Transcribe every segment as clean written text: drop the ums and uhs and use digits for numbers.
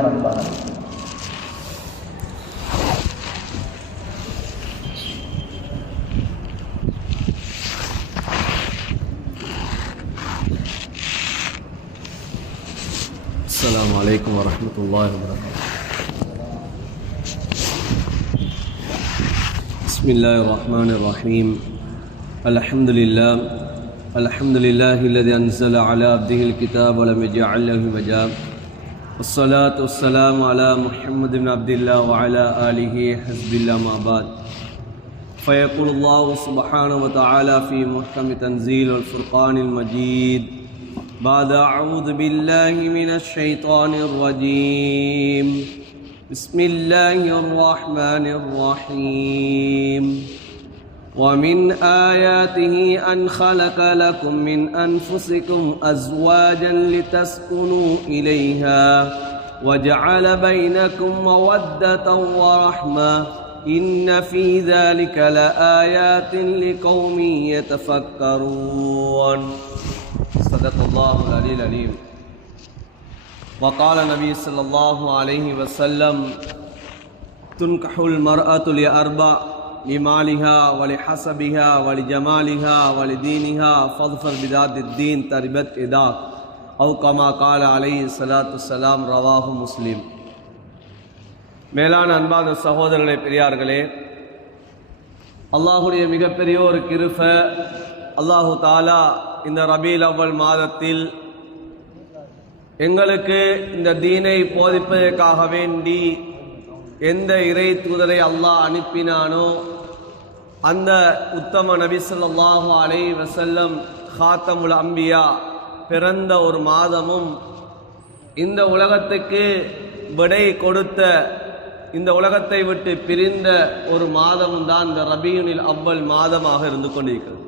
கண்ணியமான அன்பான السلام عليكم ورحمة الله وبركاته. بسم الله الرحمن الرحيم. الحمد لله الذي أنزل على عبده الكتاب ولم يجعل له عوجا. والصلاة والسلام على محمد بن عبد الله وعلى آله حسب الله ما بعد. فيقول الله سبحانه وتعالى في محكم تنزيل الفرقان المجيد بعد أعوذ بالله من الشيطان الرجيم. بسم الله الرحمن الرحيم. ومن آياته أن خلق لكم من أنفسكم أزواجا لتسكنوا إليها وجعل بينكم مودة ورحمة إن في ذلك لآيات لقوم يتفكرون. صدق الله العلي العليم. وقال النبي صلى الله عليه وسلم تنكح المرأة لأربع لمالها ولحسبها ولجمالها ولدينها فاظفر بذات الدين تربت يداك أو كما قال عليه الصلاة والسلام. رواه مسلم. மேலான அன்பான சகோதரர்களே, பெரியார்களே, அல்லாஹுடைய மிகப்பெரிய ஒரு கிருபை, அல்லாஹு தாலா இந்த ரபீல் அவ்வல் மாதத்தில் எங்களுக்கு இந்த தீனை போதிப்பதற்காக வேண்டி எந்த இறை தூதரை அல்லாஹ் அனுப்பினானோ அந்த உத்தம நபி ஸல்லல்லாஹு அலைஹி வஸல்லம் ஹாத்தமுல் அம்பியா பிறந்த ஒரு மாதமும் இந்த உலகத்துக்கு விடை கொடுத்த, இந்த உலகத்தை விட்டு பிரிந்த ஒரு மாதமும் தான் இந்த ரபீயுல் அவ்வல் மாதமாக இருந்து கொண்டிருக்கிறது.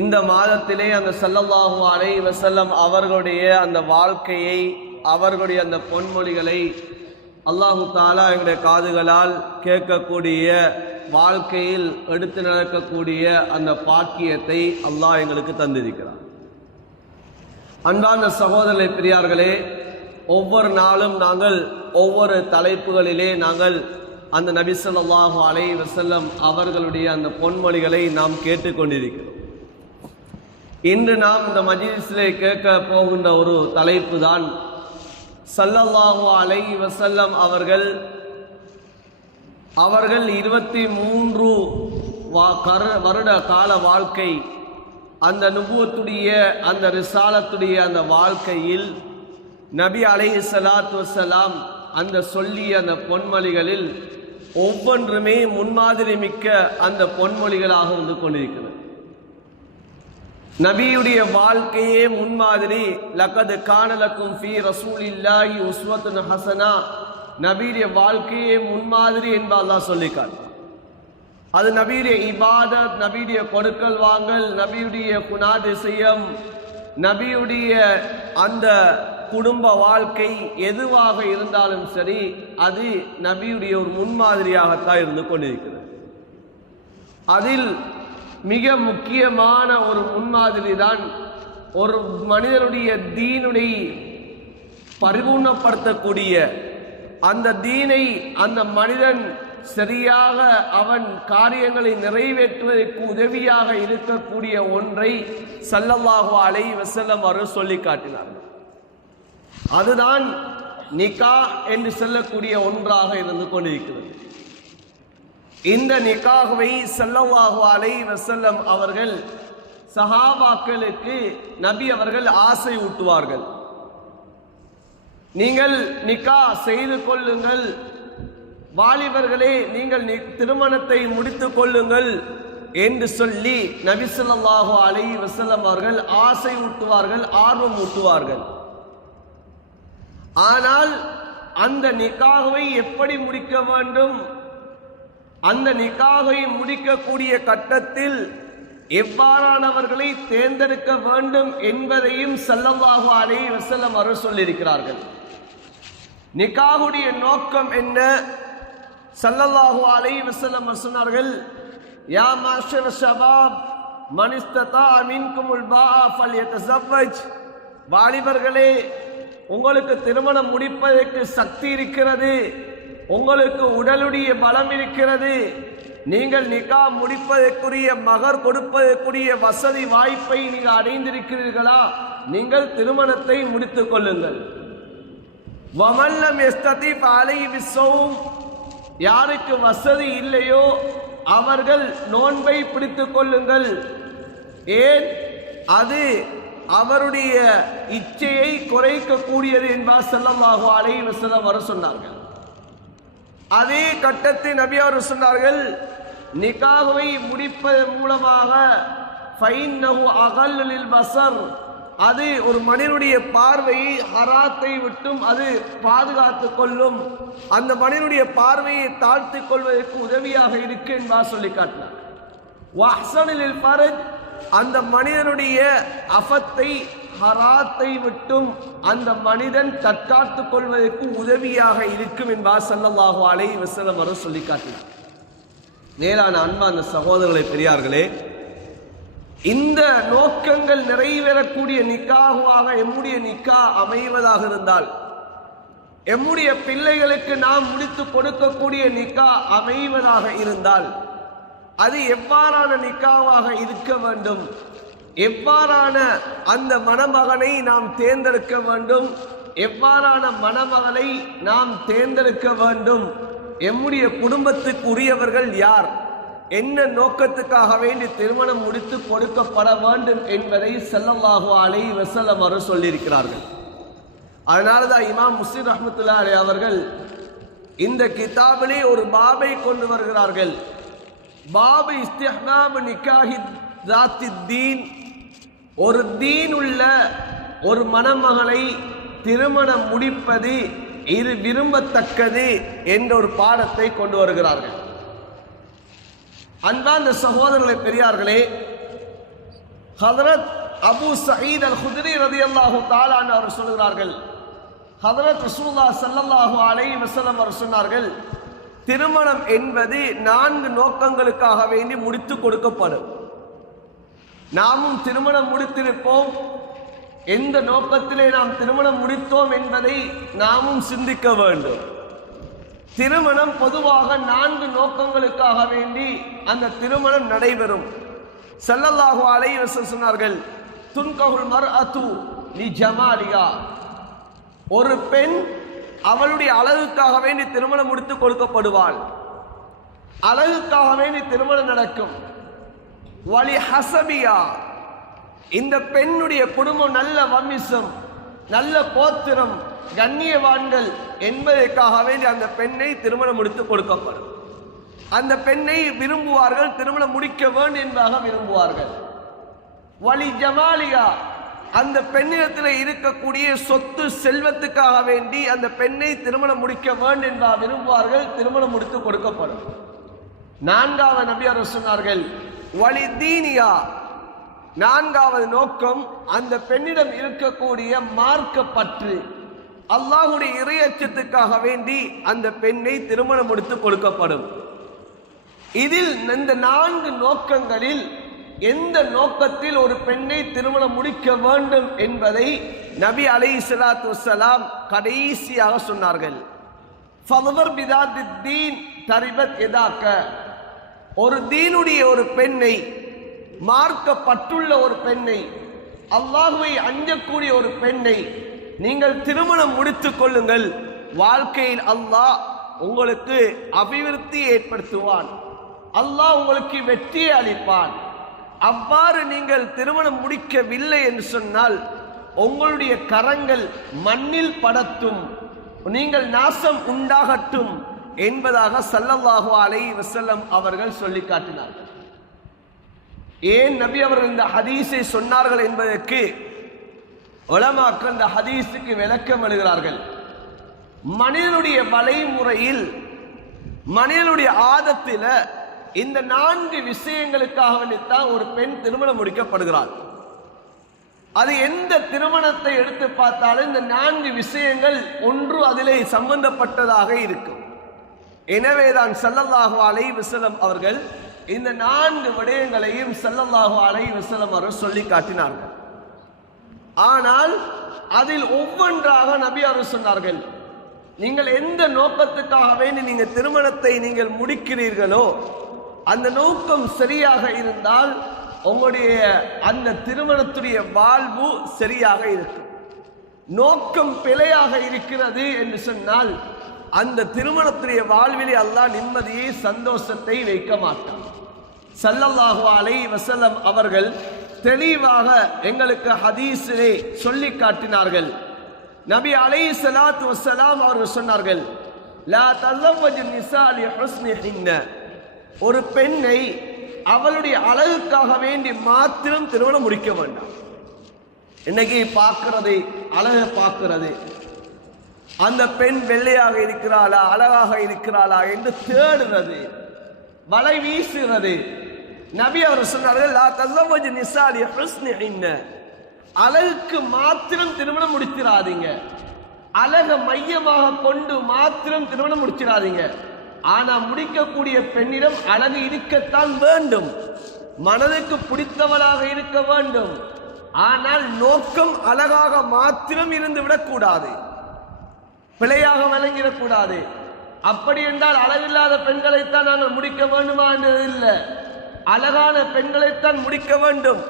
இந்த மாதத்திலே அந்த ஸல்லல்லாஹு அலைஹி வஸல்லம் அவர்களுடைய அந்த வாழ்க்கையை, அவர்களுடைய அந்த பொன்மொழிகளை அல்லாஹு தாலா எங்களுடைய காதுகளால் கேட்கக்கூடிய, வாழ்க்கையில் எடுத்து நடக்கக்கூடிய அந்த பாக்கியத்தை அல்லாஹ் எங்களுக்கு தந்திருக்கிறார். அன்பான சகோதரர்களே, பெரியார்களே, ஒவ்வொரு நாளும் நாங்கள் ஒவ்வொரு தலைப்புகளிலே நாங்கள் அந்த நபி ஸல்லல்லாஹு அலைஹி வஸல்லம் அவர்களுடைய அந்த பொன்மொழிகளை நாம் கேட்டுக்கொண்டிருக்கிறோம். இன்று நாம் இந்த மஜ்லிஸிலே கேட்க போகின்ற ஒரு தலைப்பு தான் ஸல்லல்லாஹு அலைஹி வஸல்லம் அவர்கள் 23 வருட கால வாழ்க்கை, அந்த நுபுவத்துடைய அந்த ரிசாலத்துடைய அந்த வாழ்க்கையில் நபி அலைஹிஸ்ஸலாத்து வஸ்ஸலாம் அந்த சொல்லிய அந்த பொன்மொழிகளில் ஒவ்வொன்றுமே முன்மாதிரி மிக்க அந்த பொன்மொழிகளாக வந்து கொண்டிருக்கிறது. நபியுடைய வாழ்க்கையே முன்மாதிரி. லகத் கான லக்கும் ஃபீ ரசூலில்லாஹி உஸ்வத்துன் ஹஸனா. நபியுடைய வாழ்க்கையே முன்மாதிரி என்ப அல்லாஹ் சொல்லிக்கார். அது நபியுடைய இபாதத், நபியுடைய கொடுக்கல் வாங்கல், நபியுடைய குணாதிசயம், நபியுடைய அந்த குடும்ப வாழ்க்கை எதுவாக இருந்தாலும் சரி, அது நபியுடைய ஒரு முன்மாதிரியாகத்தான் இருந்து கொண்டிருக்கிறது. அதில் மிக முக்கியமான ஒரு முன்மாதிரி தான் ஒரு மனிதனுடைய தீனுடைய பரிபூர்ணப்படுத்தக்கூடிய அந்த தீனை அந்த மனிதன் சரியாக அவன் காரியங்களை நிறைவேற்றுவதற்கு உதவியாக இருக்கக்கூடிய ஒன்றை ஸல்லல்லாஹு அலைஹி வஸல்லம் அவர்கள் சொல்லி காட்டினார்கள். அதுதான் நிகாஹ் என்று சொல்லக்கூடிய ஒன்றாக இருந்து கொண்டிருக்கிறது. இந்த நிகாஹ்வை ஸல்லல்லாஹு அலைஹி வஸல்லம் அவர்கள் சஹாபாக்களுக்கு நபி அவர்கள் ஆசை ஊட்டுவார்கள். நீங்கள் நிகாஹ் செய்து கொள்ளுங்கள், வாலிபர்களே நீங்கள் திருமணத்தை முடித்துக் கொள்ளுங்கள் என்று சொல்லி நபி ஸல்லல்லாஹு அலைஹி வஸல்லம் அவர்கள் ஆசை ஊட்டுவார்கள், ஆர்வம் ஊட்டுவார்கள். ஆனால் அந்த நிகாஹ்வை எப்படி முடிக்க வேண்டும், அந்த நிகாஹை முடிக்கக்கூடிய கட்டத்தில் எவ்வாறானவர்களை தேர்ந்தெடுக்க வேண்டும் என்பதையும் ஸல்லல்லாஹு அலைஹி வஸல்லம் அவர்கள் சொல்லியிருக்கிறார்கள். நிகாஹுடைய நோக்கம் என்ன? ஸல்லல்லாஹு அலைஹி வஸல்லம் சொன்னார்கள், யா மாஷர் ஷபாப் மன் இஸ்ததா மின்குமுல் பாஅ ஃபல்யதஸவ்வஜ். வாலிபர்களே, உங்களுக்கு திருமணம் முடிப்பதற்கு சக்தி இருக்கிறது, உங்களுக்கு உடலுடைய பலம் இருக்கிறது, நீங்கள் நிகா முடிப்பதற்குரிய மகர் கொடுப்பதற்குரிய வசதி வாய்ப்பை நீங்கள் அடைந்திருக்கிறீர்களா, நீங்கள் திருமணத்தை முடித்துக் கொள்ளுங்கள். வமல்லம் யஸ்ததீஃப் அலைஹி பிஸ்ஸௌம், யாருக்கு வசதி இல்லையோ அவர்கள் நோன்பை பிடித்துக் கொள்ளுங்கள். ஏன்? அது அவருடைய இச்சையை குறைக்கக்கூடியது என்பார் ஸல்லல்லாஹு அலைஹி வஸல்லம் அவர் சொன்னார்கள். அதே கட்டத்தில் நபி அவர் சொன்னார்கள், நிகாஹை முடிப்பதன் மூலமாக ஃபைன்னஹு அகல்லு லில் பஸர், அது ஒரு மனிதனுடைய பார்வையை ஹராத்தை விட்டும் அது பாதுகாத்துக் கொள்ளும், அந்த மனிதனுடைய பார்வையை தாழ்த்திக் கொள்வதற்கு உதவியாக இருக்கு என்பார் சொல்லி காட்டினார். வஹ்ஸனு லில் ஃபர்ஜ், அந்த மனிதனுடைய அஃபத்தை ஹராத்தை விட்டும் அந்த மனிதன் தற்காத்துக் கொள்வதற்கு உதவியாக இருக்கும் என்பார் ஸல்லல்லாஹு அலைஹி வஸல்லம் அவர் சொல்லி காட்டினார். மேலான அன்பான சகோதரர்களே, பெரியார்களே, இந்த நோக்கங்கள் நிறைவேறக்கூடிய நிக்காஹாக எம்முடைய நிக்கா அமைவதாக இருந்தால், எம்முடைய பிள்ளைகளுக்கு நாம் முடித்து கொடுக்கக்கூடிய நிக்கா அமைவதாக இருந்தால், அது எவ்வாறான நிக்காவாக இருக்க வேண்டும், எவ்வாறான அந்த மணமகனை நாம் தேர்ந்தெடுக்க வேண்டும், எவ்வாறான மணமகளை நாம் தேர்ந்தெடுக்க வேண்டும், எம்முடைய குடும்பத்துக்கு உரியவர்கள் யார், என்ன நோக்கத்துக்காக வேண்டி திருமணம் முடித்து கொடுக்கப்பட வேண்டும் என்பதை ஸல்லல்லாஹு அலைஹி வஸல்லம் அவர் சொல்லியிருக்கிறார்கள். அதனாலதான் இமாம் முஸ்லிம் ரஹ்மத்துல்லாஹி அலைஹி அவர்கள் இந்த கிதாபிலே ஒரு பாபை கொண்டு வருகிறார்கள். பாபு இஸ்திஹ்பாப் நிக்காஹி ذات தீன், ஒரு தீன் உள்ள ஒரு மணமகளை திருமணம் முடிப்பது இது விரும்பத்தக்கது என்ற ஒரு பாடத்தை கொண்டு வருகிறார்கள். அன்பார்ந்த சகோதரர்களே, பெரியார்களே, ஹதரத் அபூ சயீத் அல் குத்ரி ரலியல்லாஹு தஆலா அன்ஹு அவர் சொல்கிறார்கள், ஹதரத் ரசூலுல்லாஹ் ஸல்லல்லாஹு அலைஹி வஸல்லம் அவர் சொன்னார்கள், திருமணம் என்பது 4 நோக்கங்களுக்காக வேண்டி முடித்து கொடுக்கப்படும். நாமும் திருமணம் முடித்திருப்போம், எந்த நோக்கத்திலே நாம் திருமணம் முடித்தோம் என்பதை நாமும் சிந்திக்க வேண்டும். திருமணம் பொதுவாக 4 நோக்கங்களுக்காக வேண்டி அந்த திருமணம் நடைபெறும். ஸல்லல்லாஹு அலைஹி வஸல்லம் சொன்னார்கள், துன்கஹுல் மர்அத்து லிஜமாலிஹா, ஒரு பெண் அவளுடைய அழகுக்காக வேண்டி திருமணம் முடித்து கொடுக்கப்படுவாள், அழகுக்காக வேண்டி திருமணம் நடக்கும். வலி ஹசபியா, இந்த பெண்ணுடைய குடும்பம் நல்ல வம்சம், நல்ல கோத்திரம், கண்ணியவான்கள் என்பதற்காக வேண்டி அந்த பெண்ணை திருமணம் முடித்து கொடுக்கப்படும். அந்த பெண்ணை விரும்புவார்கள், திருமணம் முடிக்க வேண்டும் என்பதாக விரும்புவார்கள். வலி ஜமாலியா, அந்த பெண்ணிடத்தில் இருக்கக்கூடிய சொத்து செல்வத்துக்காக வேண்டி அந்த பெண்ணை திருமணம் முடிக்க வேண்டும் என்பதாக விரும்புவார்கள், திருமணம் முடித்து கொடுக்கப்படும். 4வது நபி அவர் சொன்னார்கள், வலி தீனியா, 4வது நோக்கம் அந்த பெண்ணிடம் இருக்கக்கூடிய மார்க்க பற்று, அல்லாஹ்வுடைய இறையச்சத்துக்காக வேண்டி அந்த பெண்ணை திருமணம் முடித்து கொடுக்கப்படும். இதில் இந்த 4 நோக்கங்களில் எந்த நோக்கத்தில் ஒரு பெண்ணை திருமணம் முடிக்க வேண்டும் என்பதை நபி அலைஹிஸ்ஸலாத்து வஸ்ஸலாம் கடைசியாக சொன்னார்கள். ஃபதவர் பிதாத்தித் தீன் தரிபத் யதாக்க, ஒரு தீனுடைய ஒரு பெண்ணை, மார்க்கப்பட்டுள்ள ஒரு பெண்ணை, அல்லாஹ்வை அஞ்சக்கூடிய ஒரு பெண்ணை நீங்கள் திருமணம் முடித்துக் கொள்ளுங்கள். வாழ்க்கையில் அல்லாஹ் உங்களுக்கு அபிவிருத்தி ஏற்படுத்துவான், அல்லாஹ் உங்களுக்கு வெற்றியை அளிப்பான். அவ்வாறு நீங்கள் திருமணம் முடிக்கவில்லை என்று சொன்னால் உங்களுடைய கரங்கள் மண்ணில் படட்டும், நீங்கள் நாசம் உண்டாகட்டும் என்பதாக ஸல்லல்லாஹு அலைஹி வஸல்லம் அவர்கள் சொல்லி காட்டினார்கள். ஏன் நபி அவர்கள் இந்த ஹதீஸை சொன்னார்கள் என்பதற்கு உலமாக்கள் இந்த ஹதீஸுக்கு விளக்கம் எழுதுகிறார்கள். மனிதனுடைய வழிமுறையில், மனிதனுடைய ஆதத்தில் இந்த 4 விஷயங்களுக்காக வேண்டித்தான் ஒரு பெண் திருமணம் முடிக்கப்படுகிறாள். அது எந்த திருமணத்தை எடுத்து பார்த்தாலும் இந்த 4 விஷயங்கள் ஒன்று அதிலே சம்பந்தப்பட்டதாக இருக்கும். எனவேதான் ஸல்லல்லாஹு அலைஹி வஸல்லம் அவர்கள் இந்த 4 விடயங்களையும் ஸல்லல்லாஹு அலைஹி வஸல்லம் அவர்கள் சொல்லி காட்டினார்கள். ஆனால் அதில் ஒவ்வொன்றாக நபி அவர்கள் சொன்னார்கள், நீங்கள் எந்த நோக்கத்துக்காக வேண்டி நீங்க திருமணத்தை நீங்கள் முடிக்கிறீர்களோ அந்த நோக்கம் சரியாக இருந்தால் உங்களுடைய அந்த திருமணத்துடைய வாழ்வு சரியாக இருக்கும். நோக்கம் பிழையாக இருக்கிறது என்று சொன்னால் அந்த திருமணத்துடைய வாழ்விலே அல்லாஹ் நிம்மதியை சந்தோஷத்தை வைக்க மாட்டான். ஸல்லல்லாஹு அலைஹி வஸல்லம் அவர்கள் தெளிவாக எங்களுக்கு ஹதீஸிலே சொல்லி காட்டினார்கள். நபி அலைஹிஸ்ஸலாத்து வஸ்ஸலாம் அவர்கள் சொன்னார்கள், லா தஸவ்வஜு நிஸா லி ஹுஸ்னிஹின்ன, ஒரு பெண்ணை அவளுடைய அழகுக்காக வேண்டி மாத்திரம் திருமணம் முடிக்க வேண்டாம். இன்னைக்கு பார்க்கிறது அழகு பார்க்கிறது, அந்த பெண் வெள்ளையாக இருக்கிறாளா அழகாக இருக்கிறாளா என்று தேடுறது, வலை வீசுகிறது. நபி அவர் சொன்னார்கள், லா தஸவ்வஜு நிஸா லி ஹுஸ்னிஹின்ன, அழகுக்கு மாத்திரம் திருமணம் முடிச்சிடாதீங்க, அழக மையமாக கொண்டு மாத்திரம் திருமணம் முடிச்சிடாதீங்க. ஆனா முடிக்கக்கூடிய பெண்ணிடம் அழகு இருக்கத்தான் வேண்டும், மனதுக்கு பிடித்தவளாக இருக்க வேண்டும். ஆனால் நோக்கம் அழகாக மாத்திரம் இருந்து விடக்கூடாது, பிழையாக விளங்கிடக்கூடாது. அப்படி என்றால் அழகில்லாத பெண்களைத்தான் நாங்கள் முடிக்க வேண்டுமா என்றது இல்லை, அழகான பெண்களைத்தான் முடிக்க வேண்டும்,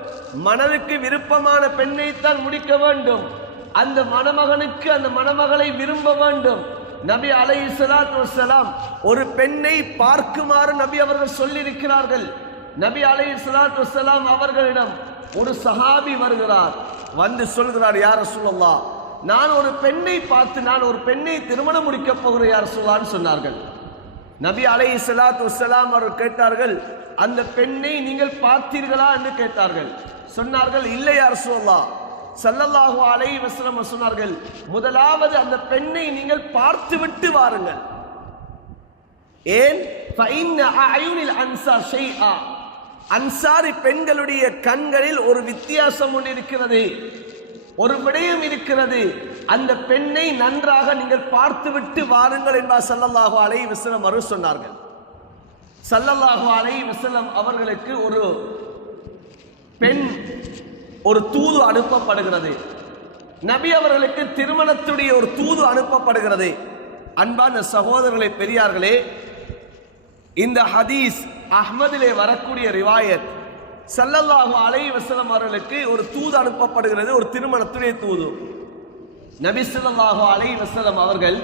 மனதுக்கு விருப்பமான பெண்ணைத்தான் முடிக்க வேண்டும், அந்த மணமகனுக்கு அந்த மணமகளை விரும்ப வேண்டும். நபி அலைஹிஸ்ஸலாத்து வஸ்ஸலாம் ஒரு பெண்ணை பார்க்குமாறு நபி அவர்கள் சொல்லியிருக்கிறார்கள். நபி அலைஹிஸ்ஸலாத்து வஸ்ஸலாம் அவர்களிடம் ஒரு சஹாபி வருகிறார், வந்து சொல்கிறார், யா ரசூலல்லாஹ், நான் ஒரு பெண்ணை பார்த்து நான் ஒரு பெண்ணை திருமணம் முடிக்க போகிறேன் யா ரசூலல்லாஹ்னு சொன்னார்கள். நபி அலைஹிஸ்ஸலாத்து வஸ்ஸலாம் அவர்கள் கேட்டார்கள், அந்த பெண்ணை நீங்கள் பார்த்தீர்களா என்று கேட்டார்கள். சொன்னார்கள், இல்லை யா ரசூலல்லாஹ். ஸல்லல்லாஹு அலைஹி வஸல்லம் சொன்னார்கள், முதலாவது அந்த பெண்ணை நீங்கள் பார்த்துவிட்டு வாருங்கள். ஏன்? ஃபஇன்ன அயுனில் அன்சார் ஷைஆ, அன்சாரி பெண்களுடைய கண்களில் ஒரு வித்தியாசம் ஒன்று இருக்கிறது, ஒரு விடயம் இருக்கிறது, அந்த பெண்ணை நன்றாக நீங்கள் பார்த்துவிட்டு வாருங்கள் என்பார் ஸல்லல்லாஹு அலைஹி வஸல்லம் அவர்கள் சொன்னார்கள். ஸல்லல்லாஹு அலைஹி வஸல்லம் அவர்களுக்கு ஒரு பெண் ஒரு தூது அனுப்பப்படுகிறது. நபி அவர்களுக்கு திருமணத்துடைய ஒரு தூது அனுப்பப்படுகிறது. அன்பான சகோதரர்களே, பெரியார்களே, இந்த ஹதீஸ் அஹ்மதிலே வரக்கூடிய ரிவாயத். ஸல்லல்லாஹு அலைஹி வஸல்லம் அவர்களுக்கு ஒரு தூது அனுப்பப்படுகிறது, ஒரு திருமணத்துடைய தூது. நபி ஸல்லல்லாஹு அலைஹி வஸல்லம் அவர்கள்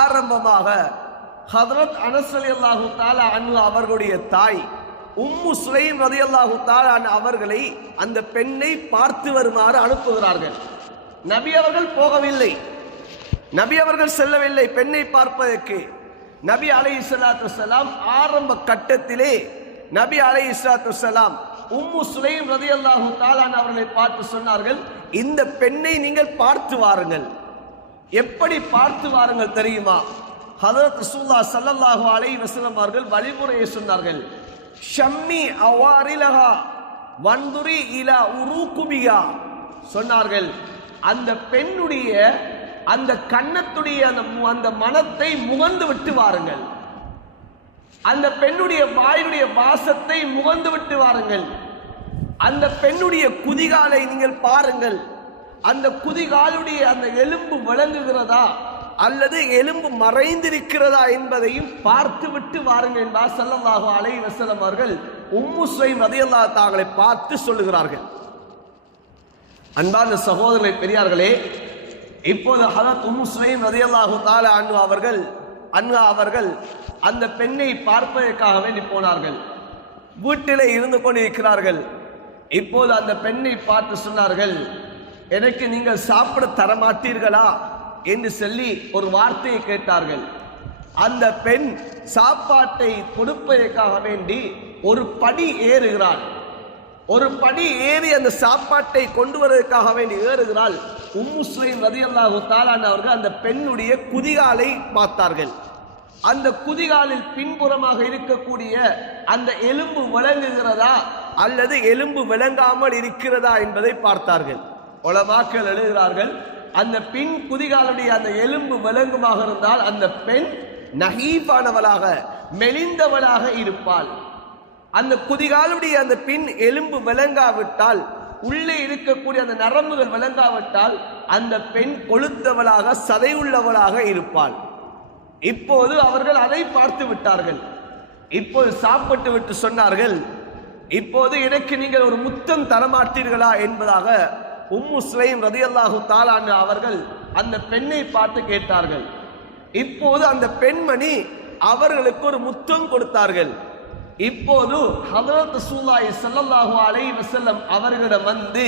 ஆரம்பமாக ஹஜ்ரத் அனஸ் ரலியல்லாஹு தஆலா அன்ஹு அவர்களுடைய தாய் உம்மு சுலைம் ரலியல்லாஹு தஆலா அவர்களை அந்த பெண்ணை பார்த்து வருமாறு அனுப்புகிறார்கள். நபி அவர்கள் போகவில்லை, நபி அவர்கள் செல்லவில்லை பெண்ணை பார்ப்பதற்கு. நபி அலைஹிஸ்ஸலாத்து வஸ்ஸலாம் ஆரம்ப கட்டத்திலே நபி அலைஹிஸ்ஸலாத்து வஸ்ஸலாம் உம்மு சுலைம் ரலியல்லாஹு தஆலா அவர்களை பார்த்து சொன்னார்கள், இந்த பெண்ணை நீங்கள் பார்த்து வாருங்கள். எப்படி பார்த்து வாருங்கள் தெரியுமா? ஹஜ்ரத் ரசூலுல்லாஹ் ஸல்லல்லாஹு அலைஹி வஸல்லம் அவர்கள் வழிமுறையை சொன்னார்கள். ஷம்மி அவாரிலஹா வன்துரி இலா உரூகுபிஹா சொன்னார்கள், அந்த பெண்ணுடைய அந்த கன்னத்துடைய அந்த மனத்தை முகந்து விட்டு வாருங்கள், அந்த பெண்ணுடைய வாயுடைய வாசத்தை முகந்து விட்டு வாருங்கள், அந்த பெண்ணுடைய குதிகாலை நீங்கள் பாருங்கள், அந்த குதிகாலுடைய அந்த எலும்பு விளங்குகிறதா அல்லது எலும்பு மறைந்திருக்கிறதா என்பதையும் பார்த்து விட்டு வாருங்கள் என்பார் ஸல்லல்லாஹு அலைஹி வஸல்லம் அவர்கள் உம்மு சுலைம் ரலியல்லாஹு தஆலா பார்த்து சொல்லுகிறார்கள். அன்பார்ந்த சகோதரர்களே, பெரியார்களே, இப்போது ஹஜ்ரத் உம்மு சுலைம் ரலியல்லாஹு தஆலா அன்ஹா அவர்கள் அந்த பெண்ணை பார்ப்பதற்காக வேண்டி போனார்கள். வீட்டிலே இருந்து கொண்டிருக்கிறார்கள். இப்போது அந்த பெண்ணை பார்த்து சொன்னார்கள், எனக்கு நீங்கள் சாப்பிட தரமாட்டீர்களா என்று சொல்லி ஒரு வார்த்தையை கேட்டார்கள். அந்த பெண் சாப்பாட்டை கொடுப்பதற்காக வேண்டி ஒரு படி ஏறுகிறாள். ஒரு படி ஏறி அந்த சாப்பாட்டை கொண்டு வருவதற்காக வேண்டி ஏறுகிறாள். உம்மு சுலைம் ரலியல்லாஹு தஆலா அவர்கள் அந்த பெண்ணுடைய குதிகாலை பார்த்தார்கள். அந்த குதிகாலில் பின்புறமாக இருக்கக்கூடிய அந்த எலும்பு விளங்குகிறதா அல்லது எலும்பு விளங்காமல் இருக்கிறதா என்பதை பார்த்தார்கள். உலமாக்கள் எழுதுகிறார்கள், அந்த பின் குதிகாலுடைய அந்த எலும்பு விளங்குமாக இருந்தால் அந்த பெண் நஹீஃபானவளாக மெலிந்தவளாக இருப்பாள். அந்த குதிகாலுடைய அந்த பின் எலும்பு விளங்காவிட்டால் உள்ளே இருக்கக்கூடிய அந்த நரம்புகள் விளங்காவிட்டால் அந்த பெண் கொழுத்தவளாக சதை உள்ளவளாக இருப்பாள். இப்போது அவர்கள் அதை பார்த்து விட்டார்கள். இப்போது சாப்பிட்டு விட்டு சொன்னார்கள், இப்போது எனக்கு நீங்கள் ஒரு முத்தம் தரமாட்டீர்களா என்பதாக உம்மு சுலைம் ரலியல்லாஹு தஆலா அன்ஹா அவர்கள் அந்த பெண்ணை பார்த்து கேட்டார்கள். இப்போது அந்த பெண்மணி அவர்களுக்கு ஒரு முத்தம் கொடுத்தார்கள். இப்போது ஹஜ்ரத் ரசூலுல்லாஹி ஸல்லல்லாஹு அலைஹி வஸல்லம் அவர்களிடம் வந்து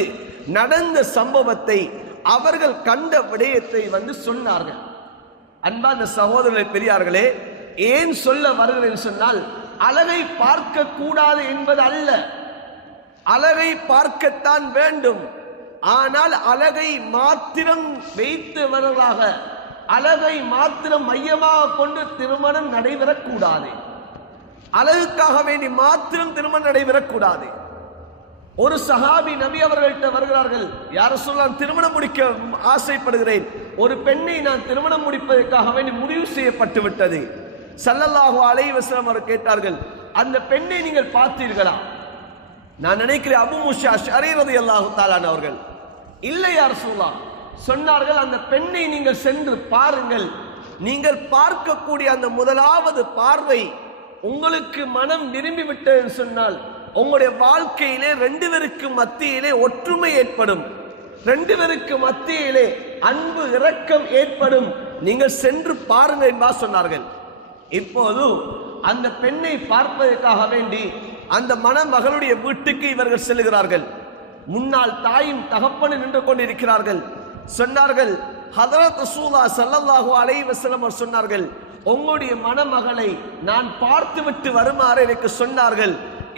நடந்த சம்பவத்தை, அவர்கள் கண்ட விடயத்தை வந்து சொன்னார்கள். அன்பான சகோதரர்களே, பெரியார்களே, ஏன் சொல்ல வருகிறேன் சொன்னால், அழகை பார்க்க கூடாது என்பது அல்ல, அழகை பார்க்கத்தான் வேண்டும். ஆனால் அழகை மாத்திரம் வைத்தவர்களாக, அழகை மாத்திரம் மையமாக கொண்டு திருமணம் நடைபெறக்கூடாது. அழகுக்காக வேண்டி மாத்திரம் திருமணம் நடைபெறக்கூடாது. ஒரு சஹாபி நபி அவர்கள்ட்ட வருகிறார்கள், யார் ரசூலுல்லாஹ், திருமணம் முடிக்க ஆசைப்படுகிறேன், ஒரு பெண்ணை நான் திருமணம் முடிப்பதற்காக வேண்டி முடிவு செய்யப்பட்டு விட்டது. ஸல்லல்லாஹு அலைஹி வஸல்லம் அவர்கள் கேட்டார்கள், அந்த பெண்ணை நீங்கள் பார்த்தீர்களா? நான் நினைக்கிறேன் அபூ மூஸா அஷ்அரி ரலியல்லாஹு தஆலா அவர்கள், இல்லை யா ரசூலுல்லாஹ். சொன்னார்கள், அந்த பெண்ணை நீங்கள் சென்று பாருங்கள். நீங்கள் பார்க்கக்கூடிய அந்த முதலாவது பார்வை உங்களுக்கு மனம் விரும்பி விட்டது சொன்னால், உங்களுடைய வாழ்க்கையிலே ரெண்டு பேருக்கு மத்தியிலே ஒற்றுமை ஏற்படும், ரெண்டு பேருக்கு மத்தியிலே அன்பு இரக்கம் ஏற்படும். நீங்கள் சென்று பாருங்கள் என்பா சொன்னார்கள். இப்போது அந்த பெண்ணை பார்ப்பதற்காக வேண்டி அந்த மணமகளுடைய வீட்டுக்கு இவர்கள் செல்கிறார்கள். முன்னால் தாயும் தகப்பனும் நின்று கொண்டிருக்கிறார்கள். சொன்னார்கள், ஹஜ்ரத் ரசூலுல்லாஹ் ஸல்லல்லாஹு அலைஹி வஸல்லம் சொன்னார்கள், உங்களுடைய மணமகளை நான் பார்த்துவிட்டு வருமாறு எனக்கு சொன்னார்கள்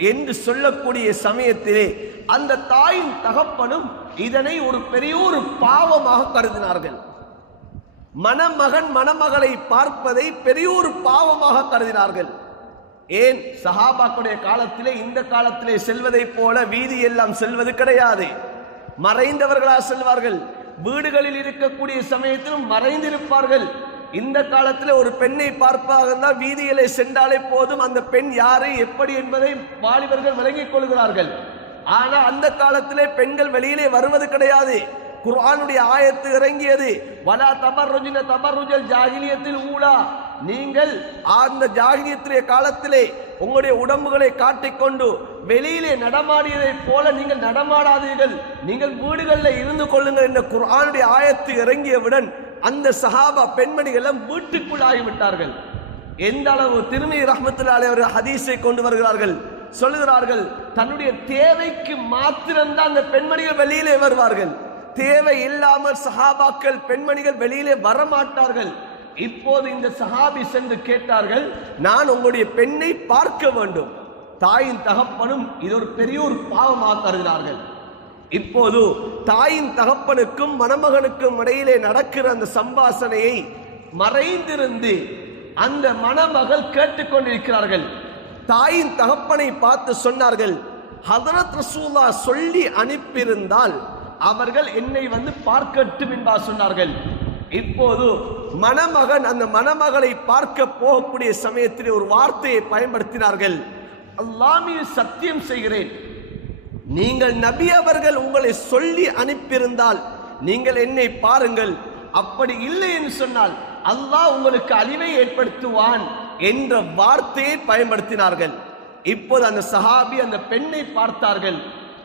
என்று சொல்லக்கூடிய சமயத்திலே அந்த தாயும் தகப்பனும் இதனை ஒரு பெரிய ஒரு பாவமாக கருதினார்கள். மணமகன் மணமகளை பார்ப்பதை பெரிய ஒரு பாவமாக கருதினார்கள். ஏன், சஹாபாக்களுடைய காலத்திலே இந்த காலத்திலே செல்வதை போல வீதி எல்லாம் செல்வது கிடையாது. மறைந்தவர்களா செல்வார்கள். வீடுகளில் இருக்கக்கூடிய சமயத்திலும் மறைந்திருப்பார்கள். இந்த காலத்தில் ஒரு பெண்ணை பார்ப்பாக வீதிகளை சென்றாலே போதும், அந்த பெண் யாரு எப்படி என்பதை வாலிபர்கள் விளங்கிக் கொள்கிறார்கள். ஆனால் அந்த காலத்திலே பெண்கள் வெளியிலே வருவது கிடையாது. குர்ஆனுடைய ஆயத்து இறங்கியது, வலா தபர்ருஜ்ன தபர்ருஜல் ஜாஹிலியத்தில் ஊலா, நீங்கள் அந்த ஜாஹிலியத்திலே காலத்திலே உங்களுடைய உடம்புகளை காட்டிக்கொண்டு வெளியிலே நடமாடியதை போல நீங்கள் நடமாடாதீர்கள், நீங்கள் வீடுகளில் இருந்து கொள்ளுங்கள் என்ற குர்ஆனுடைய ஆயத்து இறங்கியவுடன் அந்த சஹாபா பெண்மணிகளும் வீட்டுக்குள் ஆகிவிட்டார்கள். எந்த அளவு திருமதி ரஹ்மத்துல்லாஹி அலைஹி அவர்கள் ஹதீஸை கொண்டு வருகிறார்கள், சொல்லுகிறார்கள், தன்னுடைய தேவைக்கு மாத்திரம்தான் அந்த பெண்மணிகள் வெளியிலே வருவார்கள். தேவை இல்லாமல் சஹாபாக்கள் பெண்மணிகள் வெளியிலே வரமாட்டார்கள். இப்போது இந்த சஹாபி சென்று கேட்டார்கள், நான் உங்களுடைய பெண்ணை பார்க்க வேண்டும். தாயின் தகப்பனும் இது ஒரு பெரிய ஒரு பாவமாக கருதினார்கள். இப்போது தாயின் தகப்பனுக்கும் மணமகனுக்கும் இடையிலே நடக்கிற அந்த சம்பாஷணையை மறைந்திருந்து அந்த மணமகள் கேட்டுக்கொண்டிருக்கிறார்கள். தாயின் தகப்பனை பார்த்து சொன்னார்கள், ஹஜ்ரத் ரசூலுல்லாஹ் சொல்லி அனுப்பியிருந்தால் அவர்கள் என்னை வந்து பார்க்கட்டும் என்பா சொன்னார்கள். இப்போது மணமகன் அந்த மணமகளை பார்க்க போகக்கூடிய சமயத்தில் ஒரு வார்த்தையை பயன்படுத்தினார்கள், அல்லாஹ் மீது சத்தியம் செய்கிறேன், நீங்கள் நபி அவர்கள் உங்களை சொல்லி அனுப்பியிருந்தால் நீங்கள் என்னை பாருங்கள், அப்படி இல்லை என்று சொன்னால் அல்லாஹ் உங்களுக்கு அழிவை ஏற்படுத்துவான் என்ற வார்த்தையை பயன்படுத்தினார்கள். இப்போது அந்த சஹாபி அந்த பெண்ணை பார்த்தார்கள்,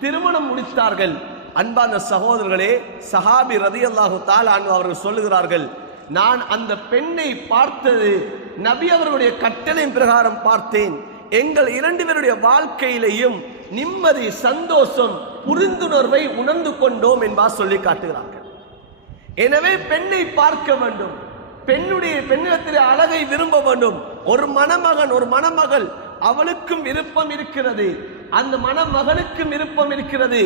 திருமணம் முடித்தார்கள். அன்பான சகோதரர்களே, சஹாபி ரலியல்லாஹு தஆலா அன்ஹு அவர்கள் சொல்லுகிறார்கள், நான் அந்த பெண்ணை பார்த்தது நபி அவர்களுடைய கட்டளையின் பிரகாரம் பார்த்தேன். எங்கள் இரண்டு பேருடைய வாழ்க்கையிலேயும் நிம்மதி, சந்தோஷம், புரிந்துணர்வை உணர்ந்து கொண்டோம் என்பா சொல்லி காட்டுகிறார்கள். எனவே பெண்ணை பார்க்க வேண்டும், பெண்ணிடத்திலே அழகை விரும்ப வேண்டும். ஒரு மணமகன் ஒரு மணமகள் அவளுக்கும் விருப்பம் இருக்கிறது, அந்த மணமகனுக்கும் விருப்பம் இருக்கிறது.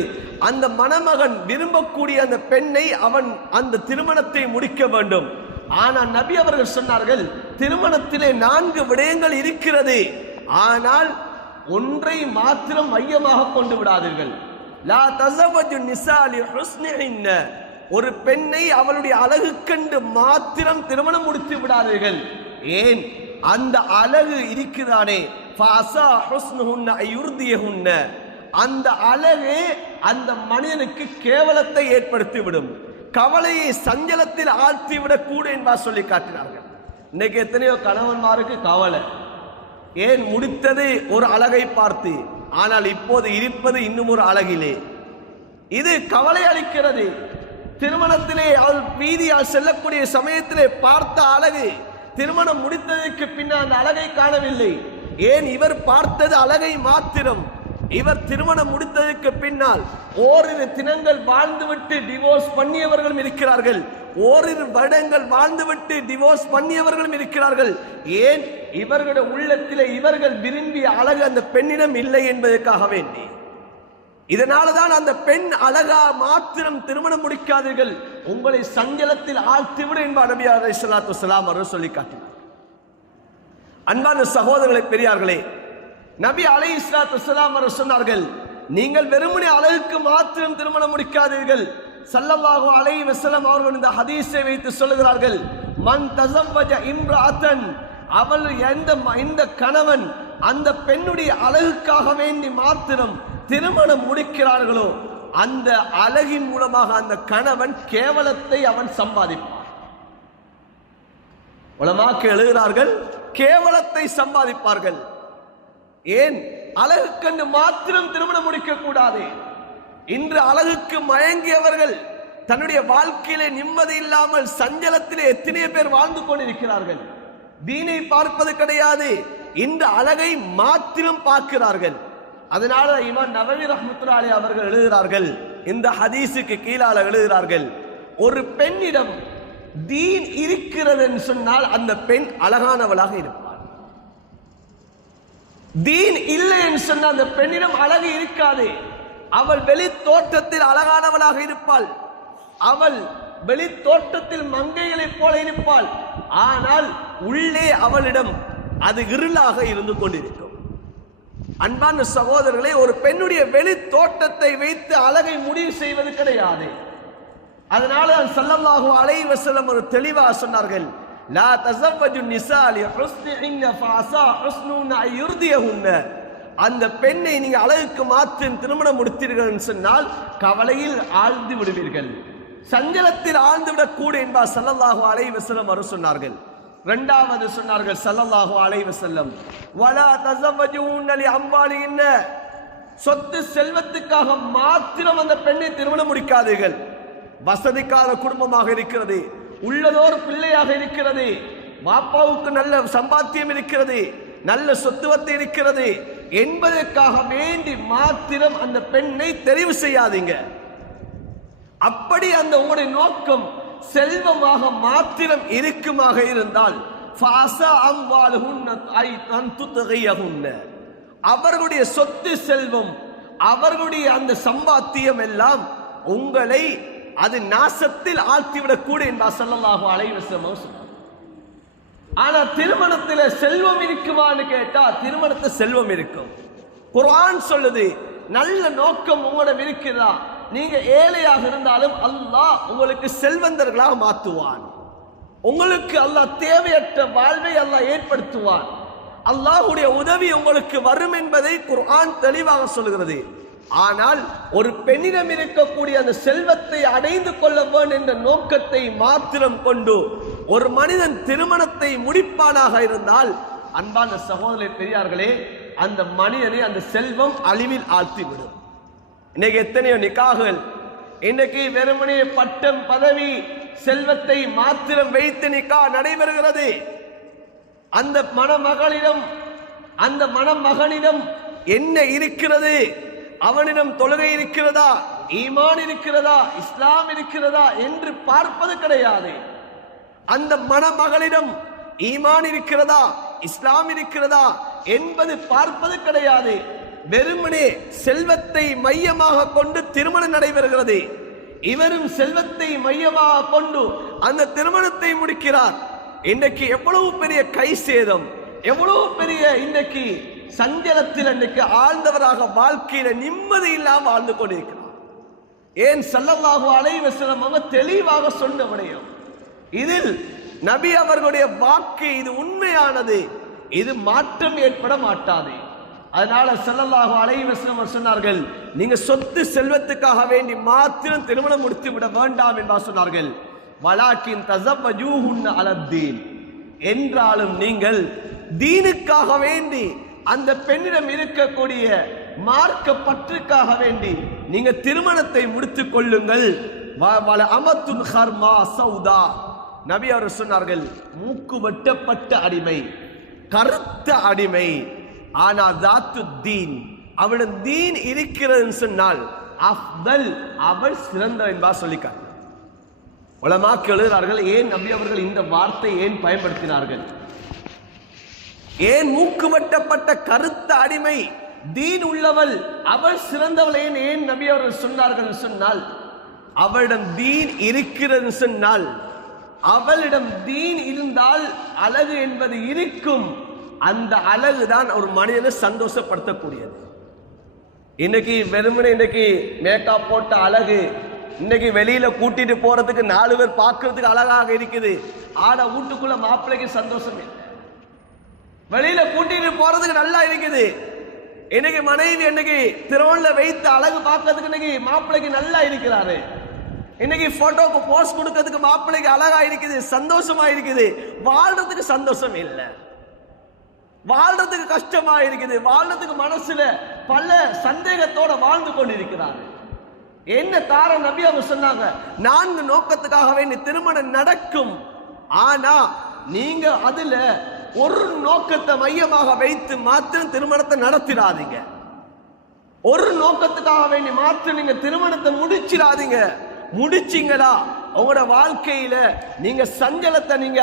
அந்த மணமகன் விரும்பக்கூடிய அந்த பெண்ணை அவன் அந்த திருமணத்தை முடிக்க வேண்டும். ஆனால் நபி அவர்கள் சொன்னார்கள், திருமணத்திலே 4 விடயங்கள் இருக்கிறது, ஆனால் ஒன்றை மாத்திரம் மையமாக கொண்டு விடாதீர்கள். லா தஸவஜு நிஸா லி ஹுஸ்னிஹின்ன, ஒரு பெண்ணை அவளுடைய அழகு கண்டு மாத்திரம் திருமணம் முடித்து விடாதீர்கள். ஏன், அந்த அழகு இருக்கிறானே, ஃபஸா ஹுஸ்னுஹுன்ன அயுர்தியஹுன்ன, அந்த அழகு அந்த மனிதனுக்கு கேவலத்தை ஏற்படுத்திவிடும், கவலையை சஞ்சலத்தில் ஆழ்த்திவிடக் கூட என்பார் சொல்லி காட்டினார்கள். இன்னைக்கு எத்தனையோ கணவன்மாருக்கு கவலை, ஏன் முடித்தது ஒரு அழகை பார்த்து, ஆனால் இப்போது இருப்பது இன்னும் ஒரு அழகிலே. இது கவலை அளிக்கிறது. திருமணத்திலே அவள் வீதியால் செல்லக்கூடிய சமயத்திலே பார்த்த அழகு, திருமணம் முடித்ததற்கு பின்னால் அந்த அழகை காணவில்லை. ஏன்? இவர் பார்த்தது அழகை மாத்திரம். இவர் திருமணம் முடித்ததற்கு பின்னால் ஓரிரு தினங்கள் வாழ்ந்துவிட்டு டிவோர்ஸ் பண்ணியவர்களும் இருக்கிறார்கள், ஓரிரு வருடங்கள் வாழ்ந்துவிட்டு டிவோர்ஸ் பண்ணியவர்களும் இருக்கிறார்கள். ஏன்? இவர்களுடைய உள்ளத்திலே இவர்கள் விரும்பிய அழகு அந்த பெண்ணிடம் இல்லை என்பதற்காக வேண்டி. இதனாலதான் அந்த பெண் அழகா மாத்திரம் திருமணம் முடிக்காதீர்கள், உங்களை சஞ்சலத்தில் ஆழ்த்திவிடும் என்பார் நபி அலைஹிஸ்ஸலாத்து வஸ்ஸலாம் அவர்கள் சொல்லி காட்டினார். அன்பான சகோதரர்களே, பெரியார்களே, நபி அலைஹிஸ்ஸலாத்து வஸ்ஸலாம் அவர்கள் சொன்னார்கள், நீங்கள் வெறுமனே அழகுக்கு மாத்திரம் திருமணம் முடிக்காதீர்கள். ஸல்லல்லாஹு அலைஹி வஸல்லம் அவர்கள் இந்த ஹதீஸை வைத்து சொல்லுகிறார்கள், மன் தஸவ்வஜ இம்ராஅத்தன், அவள் இந்த கணவன் அந்த பெண்ணுடைய அழகுக்காக வேண்டி மாத்திரம் திருமணம் முடிக்கிறார்களோ, அந்த அழகின் மூலமாக அந்த கணவன் கேவலத்தை அவன் சம்பாதிப்பான். உலமாக்கள் எழுதுகிறார்கள், கேவலத்தை சம்பாதிப்பார்கள். ஏன்? அழகுக்கண்டு மாத்திரம் திருமணம் முடிக்க கூடாது. இன்று அழகுக்கு மயங்கியவர்கள் தன்னுடைய வாழ்க்கையிலே நிம்மதி இல்லாமல் சஞ்சலத்திலே எத்தனை பேர் வாழ்ந்து கொண்டிருக்கிறார்கள். தீனை பார்ப்பது கிடையாது, இந்த அழகை மாத்திரம் பார்க்கிறார்கள். அதனால இமாம் நவவி ரஹ்மத்துல்லாஹி அலைஹி அவர்கள் எழுதுகிறார்கள், இந்த ஹதீஸுக்கு கீழால எழுதுகிறார்கள், ஒரு பெண்ணிடம் தீன் இருக்கிறது என்று சொன்னால் அந்த பெண் அழகானவளாக இருப்பாள். தீன் இல்லை என்று சொன்னால் அந்த பெண்ணிடம் அழகு இருக்காது. அவள் வெளி தோற்றத்தில் அழகானவளாக இருப்பாள், அவள் வெளி தோற்றத்தில் மங்கைகளைப் போல இருப்பாள், ஆனால் உள்ளே அவளிடம் அது இருளாக இருந்து கொண்டிருக்கும். அன்பான சகோதரர்களே, ஒரு பெண்ணுடைய வெளி தோற்றத்தை வைத்து அழகை முடிவு செய்வது கிடையாது. அதனால ஸல்லல்லாஹு அலைஹி வஸல்லம் ஒரு தெளிவாக சொன்னார்கள், லா தஸவ்வஜு நிஸா லிஹுஸ்னிஹின்ன ஃபஅஸா ஹுஸ்னுன் அய்யுர்தியஹுன்ன. அந்த பெண்ணை நீங்க அழகுக்கு மாத்திரம் திருமணம் முடித்தீர்கள் என்று சொன்னால் கவலையில் ஆழ்ந்து விடுவீர்கள், சஞ்சலத்தில் ஆழ்ந்து விடக்கூடும் என்பார் ஸல்லல்லாஹு அலைஹி வஸல்லம் அவர் சொன்னார்கள். இரண்டாவது சொன்னார்கள் ஸல்லல்லாஹு அலைஹி வஸல்லம், வலா தஸவ்வஜூன லிஅம்வாலிஹின்ன, சொத்து செல்வத்துக்காக மாத்திரம் அந்த பெண்ணை திருமணம் முடிக்காதீர்கள். வசதிக்கார குடும்பமாக இருக்கிறது, உள்ளதோர் பிள்ளையாக இருக்கிறது, பாப்பாவுக்கு நல்ல சம்பாத்தியம் இருக்கிறது, நல்ல சொத்துவத்தை இருக்கிறது என்பதற்காக வேண்டி மாத்திரம் அந்த பெண்ணை தெரிவு செய்யாதீங்க. அப்படி அந்த உங்களுடைய நோக்கம் செல்வமாக மாத்திரம் இருக்குமாக இருந்தால் அவர்களுடைய சொத்து செல்வம் அவர்களுடைய அந்த சம்பாத்தியம் எல்லாம் உங்களை அது நாசத்தில் ஆழ்த்திவிடக் கூட என்பார் ஸல்லல்லாஹு அலைஹி வஸல்லம். ஆனா திருமணத்தில் செல்வம் இருக்குமான்னு கேட்டா திருமணத்தில் செல்வம் இருக்கும். குர்ஆன் சொல்லுது, நல்ல நோக்கம் உங்களிடம் இருக்கிறதா, நீங்க ஏழையாக இருந்தாலும் அல்லாஹ் உங்களுக்கு செல்வந்தர்களாக மாற்றுவான். உங்களுக்கு அல்லாஹ் தேவையற்ற வாழ்வை அல்லாஹ் ஏற்படுத்துவான். அல்லாஹ்வுடைய உதவி உங்களுக்கு வரும் என்பதை குர்ஆன் தெளிவாக சொல்கிறது. ஆனால் ஒரு பெண்ணிடம் இருக்கக்கூடிய அந்த செல்வத்தை அடைந்து கொள்ள வேண்டும் என்ற நோக்கத்தை மாத்திரம் கொண்டு ஒரு மனிதன் திருமணத்தை முடிப்பானாக இருந்தால், அன்பான சகோதரர்களே, பெரியார்களே, அந்த மனிதனை அந்த செல்வம் அழிவில் ஆழ்த்திவிடும். இன்னைக்கு எத்தனையோ நிக்காகள் இன்னைக்கு வெறுமனே பட்டம் பதவி செல்வத்தை மாத்திரம் வைத்து நிக்கா நடைபெறுகிறது. அந்த மணமகளிடம் அந்த மணமகனிடம் என்ன இருக்கிறது, அவனிடம் தொழுகை இருக்கிறதா, ஈமான் இருக்கிறதா, இஸ்லாம் இருக்கிறதா என்று பார்ப்பது கிடையாது. அந்த மணமகளிடம் ஈமான் இருக்கிறதா, இஸ்லாம் இருக்கிறதா என்பது பார்ப்பது கிடையாது. வெறுமனே செல்வத்தை மையமாக கொண்டு திருமணம் நடைபெறுகிறது. இவரும் செல்வத்தை மையமாக கொண்டு அந்த திருமணத்தை முடிக்கிறார். இன்றைக்கு எவ்வளவு பெரிய கை சேதம், எவ்வளவு பெரிய இன்றைக்கு சஞ்சலத்தில் இன்றைக்கு ஆழ்ந்தவராக வாழ்க்கையில நிம்மதி இல்லாமல் வாழ்ந்து கொண்டிருக்கிறார். ஏன்? ஸல்லல்லாஹு அலைஹி வஸல்லம் அவங்க தெளிவாக சொன்ன விடயம். இதில் நபி அவர்களுடைய வாக்கு இது உண்மையானது, இது மாற்றம் ஏற்பட மாட்டாது. அதனால ஸல்லல்லாஹு அலைஹி வஸல்லம் சொன்னார்கள், நீங்க சொத்து செல்வத்துக்காக வேண்டி மாத்திரம் திருமணம் முடித்து விட வேண்டாம் என்று சொன்னார்கள். வலாக்கின் தஸவ்வஜூஹுன்ன அலத்தீன், என்றாலும் நீங்கள் தீனுக்காக வேண்டி அந்த பெண்ணிடம் இருக்கக்கூடிய மார்க்க பற்றுக்காக வேண்டி நீங்க திருமணத்தை முடித்துக் கொள்ளுங்கள். வல அமத்துன் ஹர்மா சௌதா, நபி அவர் சொன்னார்கள், மூக்கு வெட்டப்பட்ட அடிமை, கருத்த அடிமை, ஆனா தாத்து தீன், அவளிடம் தீன் இருக்கிறது சொன்னால் அஃதல், அவள் சிறந்த என்பா சொல்லிக்கார். உலமாக்கள் எழுதுகிறார்கள், ஏன் நபி அவர்கள் இந்த வார்த்தை ஏன் பயன்படுத்தினார்கள்? ஏன் மூக்கு வெட்டப்பட்ட கருத்த அடிமை, தீன் உள்ளவள், அவள் சிறந்தவள் ஏன் நபி அவர்கள் சொன்னார்கள் சொன்னால், அவளிடம் தீன் இருக்கிறது சொன்னால், அவளிடம் தீன் இருந்தால் அழகு என்பது இருக்கும். அந்த அழகு தான் ஒரு மனிதனை சந்தோஷப்படுத்தக்கூடியது. இன்னைக்கு வெறுமனே இன்னைக்கு மேக்கப் போட்ட அழகு, இன்னைக்கு வெளியில கூட்டிட்டு போறதுக்கு 4 பேர் பார்க்கறதுக்கு அழகாக இருக்குது. ஆனா வீட்டுக்குள்ள மாப்பிள்ளைக்கு சந்தோஷம் இல்லை. வெளியில கூட்டிட்டு போறதுக்கு நல்லா இருக்குது. இன்னைக்கு மனைவி இன்னைக்கு திரோன்ல வைத்து அழகு பார்க்கறதுக்கு இன்னைக்கு மாப்பிள்ளைக்கு நல்லா இருக்கிறாரு. இன்னைக்கு போட்டோக்கு போஸ்ட் கொடுக்கிறதுக்கு மாப்பிள்ளைக்கு அழகா இருக்குது, சந்தோஷமா இருக்குது. வாழ்றதுக்கு சந்தோஷம் இல்லை, வாழ்றதுக்கு கஷ்டமா இருக்குது, வாழ்றதுக்கு மனசுல பல சந்தேகத்தோட வாழ்ந்து கொண்டிருக்கிறார். என்ன காரணம்? நபி அவங்க சொன்னாங்க, 4 நோக்கத்துக்காக வேண்டி திருமணம் நடக்கும். ஆனா நீங்க அதுல ஒரு நோக்கத்தை மையமாக வைத்து மாத்திரம் திருமணத்தை நடத்திடாதீங்க. ஒரு நோக்கத்துக்காக வேண்டி மாத்திரம் நீங்க திருமணத்தை முடிச்சிடாதீங்க. முடிச்சிங்களா உங்களோட வாழ்க்கையில நீங்க சஞ்சலத்தை நீங்க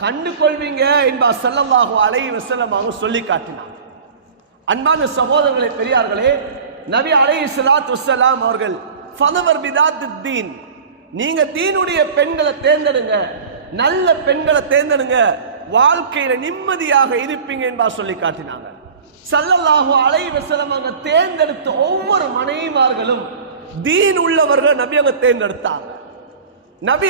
கண்டு கொள்வீங்க என்பா ஸல்லல்லாஹு அலைஹி வஸல்லம் அவங்க சொல்லி காட்டினார். அன்பான சகோதரர்களே, பெரியார்களே, நபி அலைஹிஸ்ஸலாத்து வஸ்ஸலாம் அவர்கள் ஃபதவர் பிதாத்துத் தீன், நீங்க தீனுடைய பெண்களை தேர்ந்தெடுங்க, நல்ல பெண்களை தேர்ந்தெடுங்க, வாழ்க்கையில நிம்மதியாக இருப்பீங்க என்பா சொல்லி காட்டினாங்க. ஸல்லல்லாஹு அலைஹி வஸல்லம் அவங்க தேர்ந்தெடுத்த ஒவ்வொரு மனைவிமார்களும் தீன் உள்ளவர்கள் நபி அவங்க தேர்ந்தெடுத்தாங்க. நபி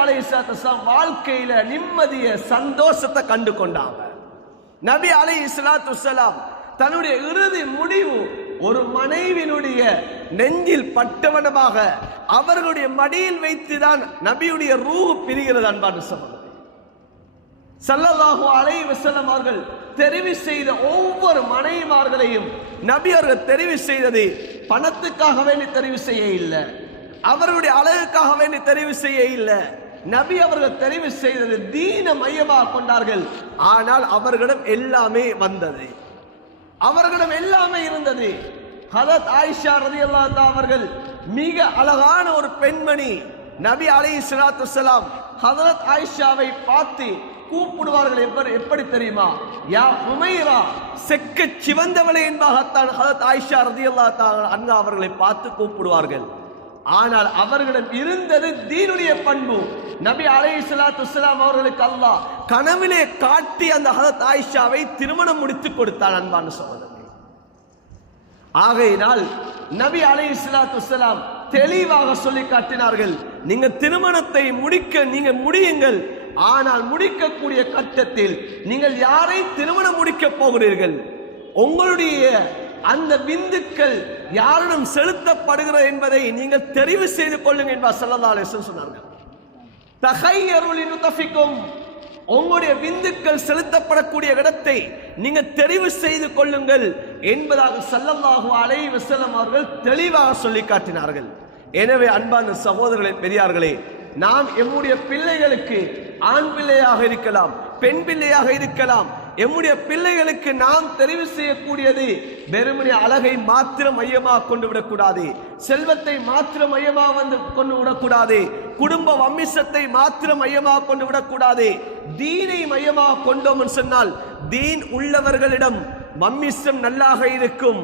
அலைஹிஸ்ஸலாத்து வஸ்ஸலாம் வாழ்க்கையில நிம்மதிய சந்தோஷத்தை கண்டு கொண்டாங்க. நபி அலைஹிஸ்ஸலாத்து வஸ்ஸலாம் தன்னுடைய இறுதி முடிவு ஒரு மனைவியினுடைய நெஞ்சில் பட்டவனமாக அவர்களுடைய மடியில் வைத்துதான் நபியுடைய ரூஹ் பிரிகிறது. அன்பான சகோதரர்களே, ஸல்லல்லாஹு அலைஹி வஸல்லம் அவர்கள் தெரிவு செய்த ஒவ்வொரு மனைவிமார்களையும் நபி அவர்கள் தெரிவு செய்தது பணத்துக்காக வேண்டி தெரிவு செய்ய இல்லை, அவர்களுடைய அழகுக்காக வேண்டி தெரிவு செய்ய இல்லை. நபி அவர்கள் தெரிவு செய்தது தீன மையமாக கொண்டார்கள். ஆனால் அவர்களிடம் எல்லாமே வந்தது, அவர்களிடம் எல்லாமே இருந்தது. ஹதரத் ஆயிஷா ரலியல்லாஹு அன்ஹா அவர்கள் மிக அழகான ஒரு பெண்மணி. நபி அலைஹிஸ்ஸலாத்து வஸ்ஸலாம் ஹதரத் ஆயிஷாவை பார்த்து கூப்பிடுவார்கள். எப்படி தெரியுமா? யா ஹுமைரா, செக்க சிவந்தவளே என்பாகத்தான் ஹதரத் ஆயிஷா ரலியல்லாஹு அன்ஹா அவர்களை பார்த்து கூப்பிடுவார்கள். ஆனால் அவர்களிடம் இருந்தது தீனுடைய பண்பு. நபி அலைஹிஸ்ஸலாத்து வஸ்ஸலாம் அவர்களுக்கு அல்லாஹ் கனவிலே காட்டி அந்த ஹதரத் ஆயிஷாவை திருமணம் முடித்து கொடுத்தான். அன்பான சகோதரர்களே, ஆகையினால் நபி அலைஹிஸ்ஸலாத்து வஸ்ஸலாம் தெளிவாக சொல்லி காட்டினார்கள், நீங்க திருமணத்தை நீங்க முடியுங்கள். ஆனால் முடிக்கக்கூடிய கட்டத்தில் நீங்கள் யாரை திருமணம் முடிக்க போகிறீர்கள், உங்களுடைய அந்த பிந்துக்கள் யாரிடம் செலுத்தப்படுகிறது என்பதை நீங்கள் தெரிவு செய்து கொள்ளுங்கள் என்பார் ஸல்லல்லாஹு அலைஹி வஸல்லம் சொன்னார்கள். தஹய்யரு லினுதஃபிக்கும், உங்களுடைய பிந்துக்கள் செலுத்தப்படக்கூடிய இடத்தை நீங்க தெரிவு செய்து கொள்ளுங்கள் என்பதாக ஸல்லல்லாஹு அலைஹி வஸல்லம் அவர்கள் தெளிவாக சொல்லி காட்டினார்கள். எனவே அன்பான சகோதரர்களே, பெரியார்களே, நாம் எம்முடைய பிள்ளைகளுக்கு ஆண் பிள்ளையாக இருக்கலாம், பெண் பிள்ளையாக இருக்கலாம், எம்முடைய பிள்ளைகளுக்கு நாம் தெரிவு செய்யக்கூடியது வெறுமனே அழகை மாத்திரம் மையமாக கொண்டு விடக்கூடாது, செல்வத்தை மாத்திரம் மையமாக கொண்டு விடக்கூடாது, குடும்ப வம்மிசத்தை மாத்திரம் மையமாக கொண்டு விடக்கூடாது. தீனை மையமாக கொண்டோம் சொன்னால் தீன் உள்ளவர்களிடம் வம்மிசம் நல்லாக இருக்கும்.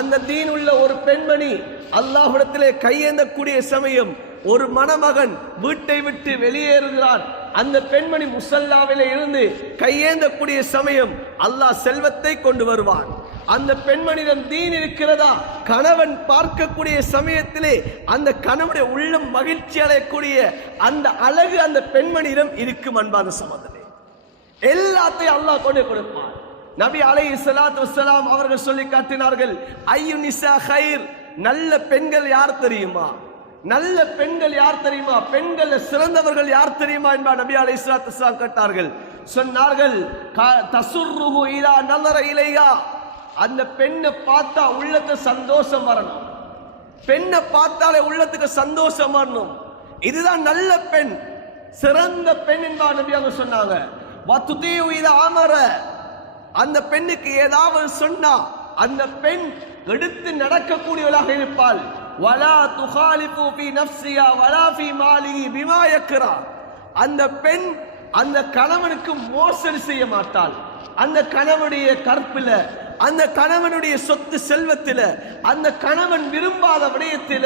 அந்த தீன் உள்ள ஒரு பெண்மணி அல்லாஹ்விடத்திலே கையேந்தக்கூடிய சமயம் ஒரு மணமகன் வீட்டை விட்டு வெளியேறுகிறான். அந்த பெண்மணி முசல்லாவிலே இருந்து கையேந்தக்கூடிய சமயம் அல்லாஹ் செல்வத்தை கொண்டு வருவான். அந்த பெண்மணியிடம் தீன் இருக்கிறதா, கணவன் பார்க்கக்கூடிய சமயத்திலே அந்த கணவனுடைய உள்ளம் மகிழ்ச்சி அடையக்கூடிய அந்த அழகு அந்த பெண்மணியிடம் இருக்கும். அன்பான சகோதரனே, எல்லாத்தையும் அல்லாஹ் கொண்டு கொடுப்பான். நபி அலைஹிஸ்ஸலாத்து வஸ்ஸலாம் அவர்கள் சொல்லி காட்டினார்கள், ஐயு நிசா கைர், நல்ல பெண்கள் யார் தெரியுமா? நல்ல பெண்கள் யார் தெரியுமா? பெண்கள் சிறந்தவர்கள் யார் தெரியுமா என்பார் நபி அலைஹிஸ்ஸலாத்து வஸ்ஸலாம் கேட்டார்கள். சொன்னார்கள், தசுர்ருஹு இதா நஸர இலைஹா, அந்த பெண்ணை பார்த்தா உள்ளத்துக்கு சந்தோஷம் வரணும். பெண்ணை பார்த்தாலே உள்ளத்துக்கு சந்தோஷம் வரணும். இதுதான் நல்ல பெண், சிறந்த பெண் என்பார் நபி அவங்க சொன்னாங்க. வத்துதீஉ இதா அமர, அந்த பெண்ணுக்கு ஏதாவது சொன்னா அந்த பெண் எடுத்து நடக்கக்கூடியவளாக இருப்பாள். வலா துகாலிஃபு ஃபீ நஃப்ஸிஹா வலா ஃபீ மாலிஹி பிமா யக்ரா, அந்த பெண் அந்த கணவனுக்கு மோசடி செய்ய மாட்டாள். அந்த கணவனுடைய கற்பில, அந்த கணவனுடைய சொத்து செல்வத்தில, அந்த கணவன் விரும்பாத விடயத்தில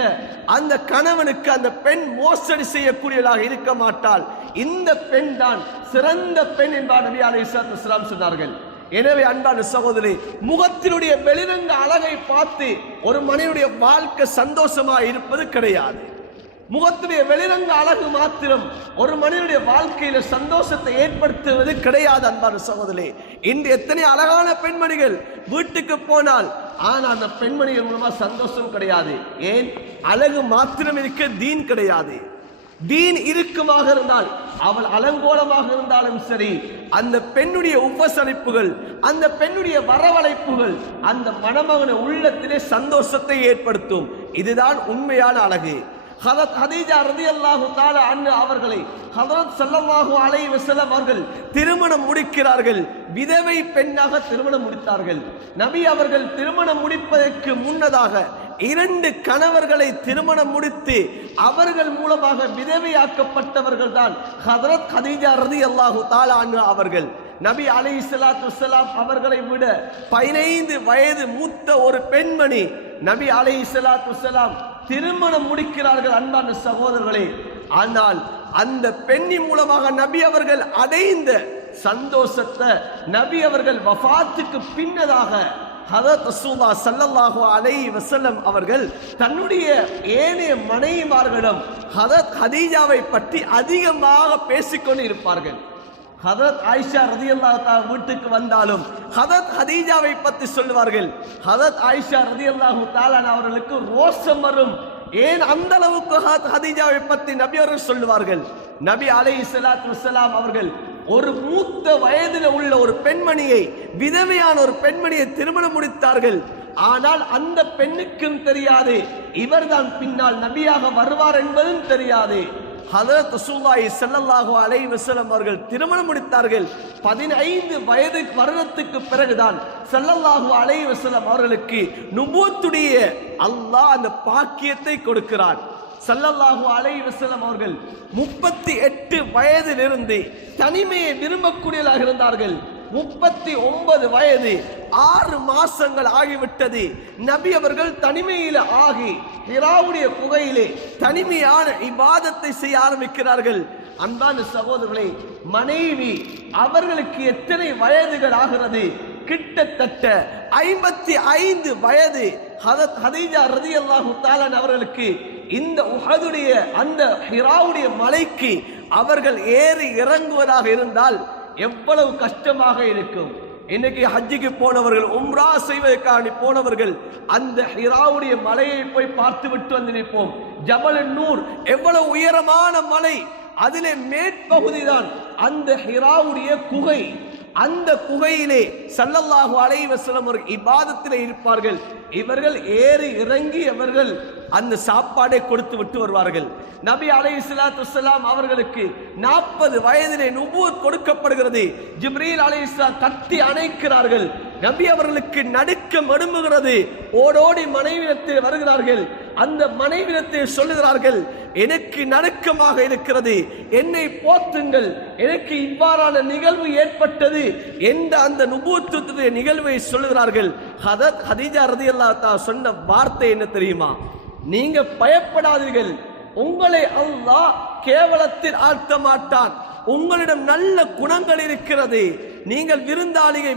அந்த கணவனுக்கு அந்த பெண் மோசடி செய்யக்கூடியவளாக இருக்க மாட்டாள். இந்த பெண் தான் சிறந்த பெண் என்பார் நபி அலைஹிஸ்ஸலாத்து வஸ்ஸலாம் சொன்னார்கள். எனவே அன்பான சகோதரி, முகத்தினுடைய வெளிரங்க அழகை பார்த்து ஒரு மனிதனுடைய வாழ்க்கை சந்தோஷமா இருப்பது கிடையாது. முகத்துடைய வெளிரங்க அழகு மாத்திரம் ஒரு மனிதனுடைய வாழ்க்கையில சந்தோஷத்தை ஏற்படுத்துவது கிடையாது. அன்பான சகோதரி, இன்று எத்தனை அழகான பெண்மணிகள் வீட்டுக்கு போனால் ஆனா அந்த பெண்மணிகள் மூலமா சந்தோஷம் கிடையாது. ஏன்? அழகு மாத்திரம் இருக்க தீன் கிடையாது. தீன் இறுக்கமாக இருந்தால், அவள் அலங்கோலமாக இருந்தாலும் சரி, அந்த பெண்ணுடைய உபசரிப்புகள், அந்த பெண்ணுடைய வரவழைப்புகள் அந்த மணமகன உள்ளத்திலே சந்தோஷத்தை ஏற்படுத்தும். இதுதான் உண்மையான அழகு. ஹதரத் ஹதீஜா ரலியல்லாஹு தஆலா அன்ஹா அவர்களை ஹதரத் ஸல்லல்லாஹு அலைஹி வஸல்லம் அவர்கள் திருமணம் முடிக்கிறார்கள். விதவை பெண்ணாக திருமணம் முடித்தார்கள். நபி அவர்கள் திருமணம் முடிப்பதற்கு முன்னதாக 2 கணவர்களை திருமணம் முடித்து அவர்கள் மூலமாக விதவையாக்கப்பட்டவர்கள் தான் ஹதரத் ஹதீஜா ரலியல்லாஹு தஆலா அன்ஹா அவர்கள். நபி அலைஹிஸ்ஸலாத்து வஸ்ஸலாம் அவர்களை விட 15 வயது மூத்த ஒரு பெண்மணி நபி அலைஹிஸ்ஸலாத்து வஸ்ஸலாம் திருமணம் முடிக்கிறார்கள். அன்பான சகோதரர்களே, ஆனால் அந்த பெண்ணின் மூலமாக நபி அவர்கள் அடைந்த சந்தோஷத்தை நபி அவர்கள் வஃபாத்துக்கு பின்னதாக ஹதரத் ரசூலுல்லாஹ் ஸல்லல்லாஹு அலைஹி வஸல்லம் அவர்கள் தன்னுடைய ஏனைய மனைவிமார்களிடம் ஹதரத் ஹதீஜாவை பற்றி அதிகமாக பேசிக்கொண்டு இருப்பார்கள். ஹதரத் ஆயிஷா ரலியல்லாஹு தஆலா வீட்டுக்கு வந்தாலும் ஹதரத் ஹதீஜாவை பற்றி சொல்லுவார்கள். ஹதரத் ஆயிஷா ரலியல்லாஹு தஆலா அவர்களுக்கு ரோஷம் வரும். ஏன் அந்த அளவுக்கு ஹதீஜாவை பற்றி நபி அவர்கள் சொல்லுவார்கள். நபி அலைஹிஸ்ஸலாத்து வஸ்ஸலாம் அவர்கள் ஒரு மூத்த வயதில் உள்ள ஒரு பெண்மணியை, விதவையான ஒரு பெண்மணியை திருமணம் முடித்தார்கள். ஆனால் அந்த பெண்ணுக்கும் தெரியாது இவர்தான் பின்னால் நபியாக வருவார் என்பதும் தெரியாது. ஹதரத் ரசூலுல்லாஹி ஸல்லல்லாஹு அலைஹி வஸல்லம் அவர்கள் திருமணம் முடித்தார்கள். 15 வயது வருடத்துக்கு பிறகுதான் ஸல்லல்லாஹு அலைஹி வஸல்லம் அவர்களுக்கு நுபுவத்துடைய அல்லாஹ் அந்த பாக்கியத்தை கொடுக்கிறார். ஸல்லல்லாஹு அலைஹி வஸல்லம் அவர்கள் 38 வயதிலிருந்து தனிமையை விரும்பக்கூடியவர்களாக இருந்தார்கள். 39 வயது 6 மாசங்கள் ஆகிவிட்டது. நபி அவர்கள் தனிமையில ஆகி ஹிராவுடைய குகையிலே தனிமையான இபாதத்தை செய்ய ஆரம்பிக்கிறார்கள். அன்பான சகோதரர்களே, மனைவி அவர்களுக்கு எத்தனை வயதுகள் ஆகிறது? கிட்டத்தட்ட 55 வயது. ஹதரத் ஹதீஜா ரலியல்லாஹு தஆலா அவர்களுக்கு இந்த உஹதுடைய அந்த ஹிராவுடைய மலைக்கு அவர்கள் ஏறி இறங்குவதாக இருந்தால் எவ்வளவு கஷ்டமாக இருக்கும். இன்னைக்கு ஹஜ்ஜுக்கு போனவர்கள், உம்ரா செய்வதற்காக போனவர்கள் அந்த ஹிராவுடைய மலையை போய் பார்த்து விட்டு வந்து நிற்போம். ஜபல் நூர் எவ்வளவு உயரமான மலை, அதிலே மேற்பகுதி தான் அந்த ஹிராவுடைய குகை. அந்த குகையிலே ஸல்லல்லாஹு அலைஹி வஸல்லம் அவர்கள் இபாதத்திலே இருப்பார்கள். இவர்கள் ஏறி இறங்கி அவர்கள் அந்த சாப்பாடை கொடுத்து விட்டு வருவார்கள். நபி அலைஹிஸ்ஸலாத்து வஸ்ஸலாம் அவர்களுக்கு 40 வயதிலே நுபுவத் கொடுக்கப்படுகிறது. ஜிப்ரீல் அலைஹிஸ்ஸலாம் கட்டி அணைக்கிறார்கள். நபி அவர்களுக்கு நடுக்கம் எழும்புகிறது. ஓடோடி மனைவியிடத்தில் வருகிறார்கள். அந்த மனைவியிடத்தில் சொல்லுகிறார்கள், எனக்கு நடுக்கமாக இருக்கிறது, என்னை போற்றுங்கள், எனக்கு இவ்வாறான நிகழ்வு ஏற்பட்டது என்ற அந்த நுபுவத்துடைய நிகழ்வை சொல்லுகிறார்கள். ஹதரத் ஹதீஜா ரலியல்லாஹு தஆலா சொன்ன வார்த்தை என்ன தெரியுமா? நீங்க பயப்படாதீர்கள், உங்களை அல்லாஹ் கேவலத்தில் ஆழ்த்த மாட்டான். உங்களிடம் நல்ல குணங்கள் இருக்கிறது. நீங்கள்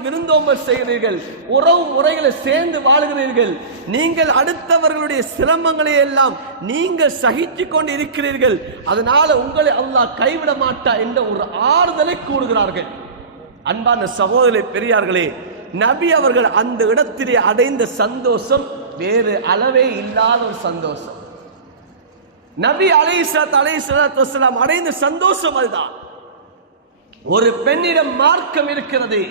விருந்தோம்பல் செய்கிறீர்கள், உறவு முறைகளை சேர்ந்து வாழ்கிறீர்கள், நீங்கள் அடுத்தவர்களுடைய சிரமங்களை எல்லாம் நீங்கள் சகிச்சு கொண்டு இருக்கிறீர்கள், அதனால உங்களை அல்லாஹ் கைவிட மாட்டா என்ற ஒரு ஆறுதலை கூறுகிறார்கள். அன்பான சகோதரர்களே, பெரியார்களே, நபி அவர்கள் அந்த இடத்திலே அடைந்த சந்தோஷம் வேறு அளவே இல்லாத ஒரு சந்தோஷம். நபி அலைஹிஸ்ஸலாத்து வஸ்ஸலாம் அடைந்த சந்தோஷம் அதுதான். ஒரு பெண்ணிடம் மார்க்கம் இருக்கிறது,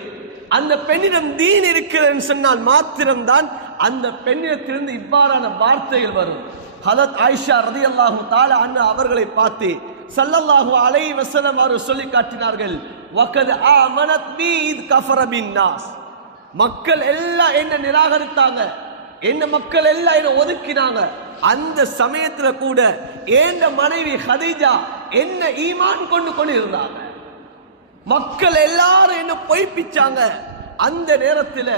அந்த பெண்ணிடம் தீன் இருக்கிறது சொன்னால் மாத்திரம்தான் அந்த பெண்ணிடத்திலிருந்து இவ்வாறான வார்த்தைகள் வரும். ஹதரத் ஆயிஷா ரலியல்லாஹு தஆலா அன்ஹா அவர்களை பார்த்து ஸல்லல்லாஹு அலைஹி வஸல்லம் அவர்கள் சொல்லி காட்டினார்கள், வகத் ஆமனத் பி இத் கஃபர பின் நாஸ். மக்கள் எல்லாம் என்ன நிராகரித்தாங்க, என்ன மக்கள் எல்லாம் என்ன ஒதுக்கினாங்க, அந்த சமயத்துல கூட ஏண்ட மனைவி ஹதீஜா என்ன ஈமான் கொண்டு இருந்தாங்க. மக்கள் எல்லாரும் என்ன பொய்ப்பிச்சாங்க. அந்த நேரத்தில்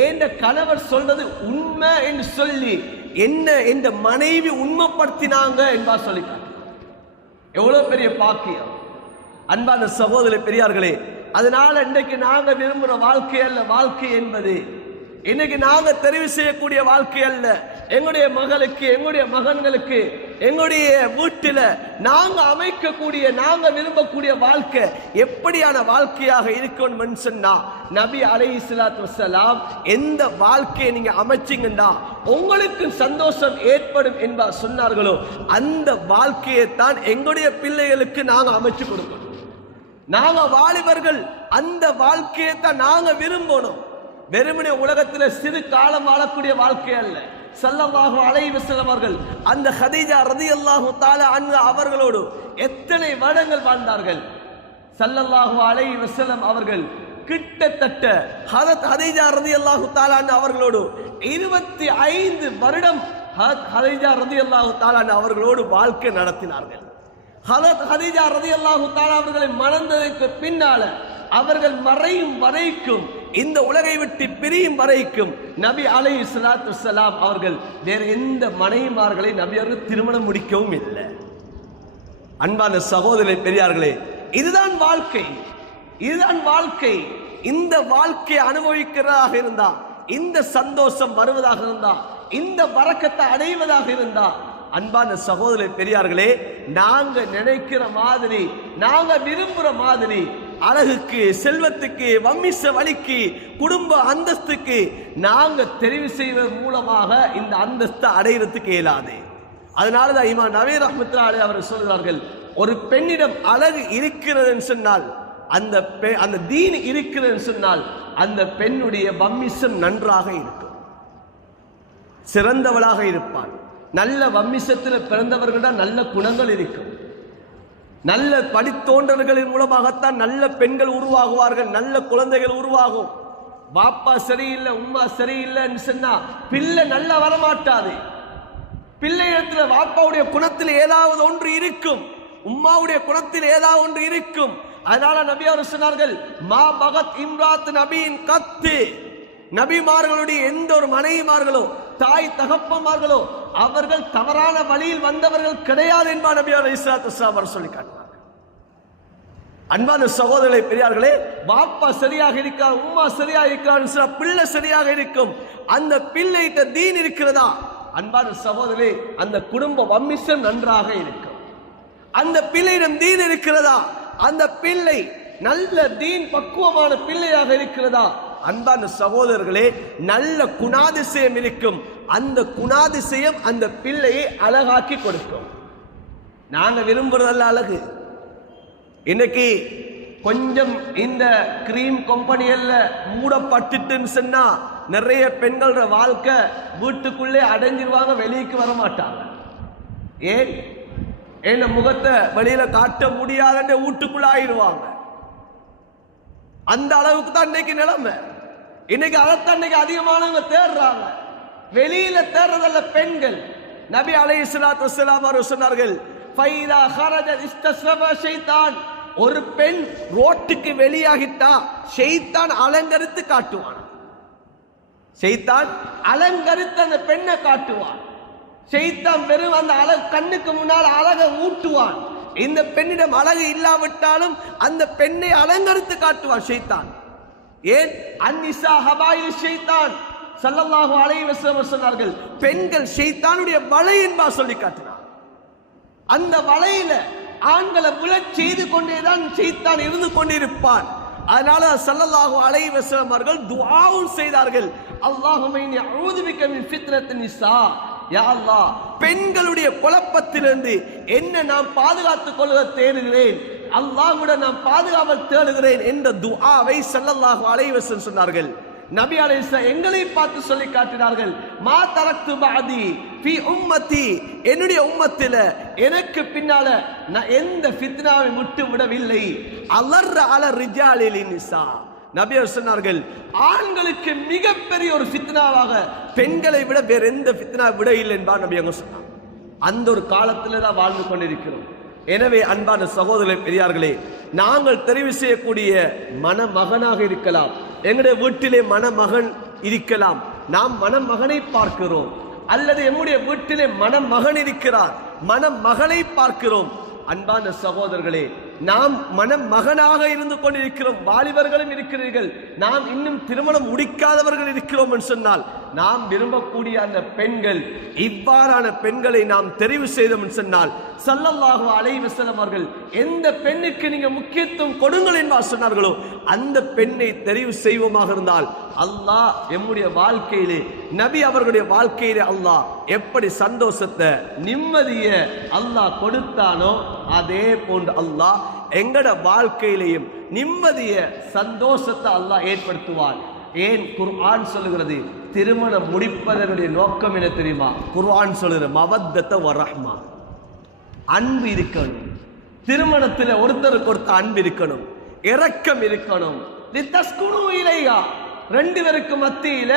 ஏண்ட கணவர் சொல்றது உண்மை என்று சொல்லி என்ன என்ற மனைவி உண்மைப்படுத்தினாங்க என்பா சொல்லி எவ்வளவு பெரிய பாக்கியம். அன்பான சகோதர பெரியார்களே, அதனால இன்றைக்கு நாங்க விரும்புகிற வாழ்க்கை அல்ல வாழ்க்கை என்பது, இன்னைக்கு நாங்க தெரிவு செய்யக்கூடிய வாழ்க்கை அல்ல. எங்களுடைய மகளுக்கு, எங்களுடைய மகன்களுக்கு, எங்களுடைய வீட்டில நாங்க அமைக்கக்கூடிய, நாங்க விரும்பக்கூடிய வாழ்க்கை எப்படியான வாழ்க்கையாக இருக்கணும் சொன்னா, நபி அலைஹிஸ்ஸலாத்து வஸ்ஸலாம் எந்த வாழ்க்கையை நீங்க அமைச்சிங்கன்னா உங்களுக்கு சந்தோஷம் ஏற்படும் என்பார் சொன்னார்களோ அந்த வாழ்க்கையை தான் எங்களுடைய பிள்ளைகளுக்கு நாங்க அமைச்சு கொடுக்கணும். நாங்க வாலிபர்கள் அந்த வாழ்க்கையை தான் நாங்க விரும்பணும். வெறுமனே உலகத்தில் சிறு காலம் வாழக்கூடிய வாழ்க்கை அல்ல. ஸல்லல்லாஹு அலைஹி வஸல்லம் அவர்கள் அந்த ஹதீஜா ரலியல்லாஹு தஆலா அன்ஹா அவர்களோடு எத்தனை வருடங்கள் வாழ்ந்தார்கள். ஸல்லல்லாஹு அலைஹி வஸல்லம் அவர்கள் கிட்டத்தட்ட ஹதரத் ஹதீஜா ரலியல்லாஹு தஆலா அன்ஹா அவர்களோடு 25 வருடம் ஹதீஜா ரலியல்லாஹு தஆலா அன்ஹா அவர்களோடு வாழ்க்கை நடத்தினார்கள். ஹதரத் ஹதீஜா ரலியல்லாஹு தஆலா அவர்களை மணந்ததற்கு பின்னால அவர்கள் மறையும் வரைக்கும், இந்த உலகை விட்டு பிரியும் வரைக்கும் நபி அலைஹிஸ்ஸலாத்து வஸ்ஸலாம் அவர்கள் வேறு எந்த மனைவிமார்களை நபி அவர்கள் திருமணம் முடிக்கவும் இல்லை. அன்பான சகோதரர்களே பெரியார்களே, இதுதான் வாழ்க்கை, இதுதான் வாழ்க்கை. இந்த வாழ்க்கையை அனுபவிக்கிறதாக இருந்தா, இந்த சந்தோஷம் வருவதாக இருந்தா, இந்த வரக்கத்தை அடைவதாக இருந்தா, அன்பான சகோதர பெரியார்களே, நாங்க நினைக்கிற மாதிரி, நாங்க விரும்புற மாதிரி அழகுக்கு, செல்வத்துக்கு, வம்மிச வழிக்கு, குடும்ப அந்தஸ்துக்கு நாங்க தெரிவு செய்வதன் மூலமாக இந்த அந்தஸ்தை அடைகிறதுக்கு இயலாது. அதனாலதான் இமாம் நவீ ரஹ்மத்துல்லாஹி அலைஹி அவர்கள் சொல்கிறார்கள், ஒரு பெண்ணிடம் அழகு இருக்கிறது சொன்னால், அந்த தீன் இருக்கிறது சொன்னால் அந்த பெண்ணுடைய வம்மிசம் நன்றாக இருக்கும், சிறந்தவளாக இருப்பாள். நல்ல வம்மிசத்தில் பிறந்தவர்களிடம் நல்ல குணங்கள் இருக்கும். நல்ல படித்தோன்றர்களின் மூலமாகத்தான் நல்ல பெண்கள் உருவாகுவார்கள், நல்ல குழந்தைகள் உருவாகும். பாப்பா சரியில்லை, உம்மா சரியில்லைன்னு சொன்னா பிள்ளை நல்லா வரமாட்டாது. பிள்ளை இடத்துல பாப்பாவுடைய குணத்தில் ஏதாவது ஒன்று இருக்கும், உம்மாவுடைய குணத்தில் ஏதாவது ஒன்று இருக்கும். அதனால நபி அவர் சொன்னார்கள், மா பகத் இம்ராத் நபியின் கத்து, நபிமார்களுடைய எந்த ஒரு மனைவிமார்களோ தாய் தகப்பமார்களோ அவர்கள் தவறான வழியில் வந்தவர்கள் கிடையாது என்பார் நபி அலைஹிஸ்ஸலாத்து வஸ்ஸலாம் அவர் சொல்லி காட்டினார். அன்பான சகோதரர்களே பெரியார்களே, பாப்பா சரியாக இருக்கிறார், உம்மா சரியாக இருக்கிறார், பிள்ளை சரியாக இருக்கும். அந்த பிள்ளைகிட்ட தீன் இருக்கிறதா அன்பான சகோதரர்களே, அந்த குடும்ப வம்மிசம் நன்றாக இருக்கும். அந்த பிள்ளையிடம் தீன் இருக்கிறதா, அந்த பிள்ளை நல்ல தீன் பக்குவமான பிள்ளையாக இருக்கிறதா, அன்பான சகோதரர்களே, நல்ல குணாதிசயம் இருக்கும். அந்த குணாதிசயம் அந்த பிள்ளையை அழகாக்கி கொடுக்கும். நாங்க விரும்புறதல்ல அழகு. இன்னைக்கு கொஞ்சம் இந்த கிரீம் கம்பெனியல்ல மூடப்பட்டுட்டுன்னு சொன்னா நிறைய பெண்களோட வாழ்க்கை வீட்டுக்குள்ளே அடைஞ்சிருவாங்க, வெளிக்கு வர மாட்டாங்க. ஏன்? என்ன முகத்தை வெளியில காட்ட முடியாத வீட்டுக்குள்ள ஆயிடுவாங்க. அந்த அளவுக்கு தான் இன்னைக்கு நிலைமை. இன்னைக்கு அதைத்தான் இன்னைக்கு அதிகமானவங்க தேடுறாங்க. வெளியில தேடுறதல்ல பெண்கள். நபி அலைஹிஸ்ஸலாத்து வஸ்ஸலாம் அவர்கள் சொன்னார்கள், ஃபைதா ஹரஜத் இஸ்தஸ்ரப ஷைத்தான். ஒரு பெண் ரோட்டுக்கு வெளியாகிட்டா ஷைத்தான் அலங்கரித்து காட்டுவான். ஷைத்தான் அலங்கரித்து அந்த பெண்ணை காட்டுவான். ஷைத்தான் வெறும் அந்த அழகு கண்ணுக்கு முன்னால் அழகை ஊட்டுவான். இந்த பெண்ணிடம் அழகு இல்லாவிட்டாலும் அந்த பெண்ணை அலங்கரித்து காட்டுவான் ஷைத்தான். ஏன்? அன்னிசா ஹபாயில் ஷைத்தான். ஸல்லல்லாஹு அலைஹி வஸல்லம் சொன்னார்கள், பெண்கள் ஷைத்தானுடைய வலை என்பா சொல்லி காட்டினார். அந்த வலையில ஆண்களை விழச் செய்து கொண்டேதான் ஷைத்தான் இருந்து கொண்டிருப்பான். அதனால ஸல்லல்லாஹு அலைஹி வஸல்லம் அவர்கள் துஆவும் செய்தார்கள். அல்லாஹும்ம இன்னி அஊது பிக மின் ஃபித்னத்தின் நிஸா, யா அல்லாஹ் பெண்களுடைய குழப்பத்திலிருந்து என்ன நான் பாதுகாத்துக் கொள்ள தேடுகிறேன், அல்லாஹ்விடம் நான் பாதுகாவல் தேடுகிறேன் என்ற துஆவை ஸல்லல்லாஹு அலைஹி வஸல்லம் சொன்னார்கள். நபி அலைஹிஸ்ஸலாம் எங்களை பார்த்து சொல்லி காட்டினார்கள், மா தரக்து பஅதி ஃபீ உம்மத்தி, என்னுடைய உம்மத்தில எனக்கு பின்னால நான் எந்த ஃபித்னாவை விட்டு விடவில்லை. அலர் அல ரிஜாலில் நிஸா, நபி சொன்னார்கள் ஆண்களுக்கு மிகப்பெரிய ஒரு ஃபித்னாவாக பெண்களை விட வேற எந்த ஃபித்னா விட இல்லை என்பார் நபி அவங்க சொன்னார். அந்த ஒரு காலத்துல தான் வாழ்ந்து கொண்டிருக்கிறோம். எனவே அன்பான சகோதரர்களே, பெரியார்களே, நாங்கள் தெரிவு செய்யக்கூடிய மணமகனாக இருக்கலாம், எங்களுடைய வீட்டிலே மணமகன் இருக்கலாம், நாம் மணமகனை பார்க்கிறோம், அல்லது எம்முடைய வீட்டிலே மணமகன் இருக்கிறார், மணமகளை பார்க்கிறோம். அன்பான சகோதரர்களே, நாம் மணமகனாக இருந்து கொண்டிருக்கிறோம், வாலிபர்களும் இருக்கிறீர்கள், நாம் இன்னும் திருமணம் முடிக்காதவர்கள் இருக்கிறோம் என்று சொன்னால் நாம் விரும்பக்கூடிய அந்த பெண்கள், இவ்வாறான பெண்களை நாம் தெரிவு செய்தோம் என்று சொன்னால் ஸல்லல்லாஹு அலைஹி வஸல்லம் அவர்கள் எந்த பெண்ணுக்கு நீங்க முக்கியத்துவம் கொடுங்கள் என்று சொன்னார்களோ அந்த பெண்ணை தெரிவு செய்வோமாக இருந்தால் அல்லாஹ் எம்முடைய வாழ்க்கையிலே, நபி அவர்களுடைய வாழ்க்கையிலே அல்லாஹ் எப்படி சந்தோஷத்தை நிம்மதியை அல்லாஹ் கொடுத்தானோ அதே போன்று அல்லாஹ் எங்கட வாழ்க்கையிலேயும் நிம்மதிய சந்தோஷத்தை அல்லாஹ் ஏற்படுத்துவார். ஏன் குர்ஆன் சொல்லுகிறது, திருமணம் முடிப்பதனுடைய நோக்கம் என்ன தெரியுமா? குர்ஆன் சொல்லுகிற மவத்தத வ ரஹ்மா, அன்பு இருக்கணும். திருமணத்தில் ஒருத்தருக்கு ஒருத்தர் அன்பு இருக்கணும், இரக்கம் இருக்கணும். லிதஸ்குனு இலையா, ரெண்டு பேருக்கு மத்தியில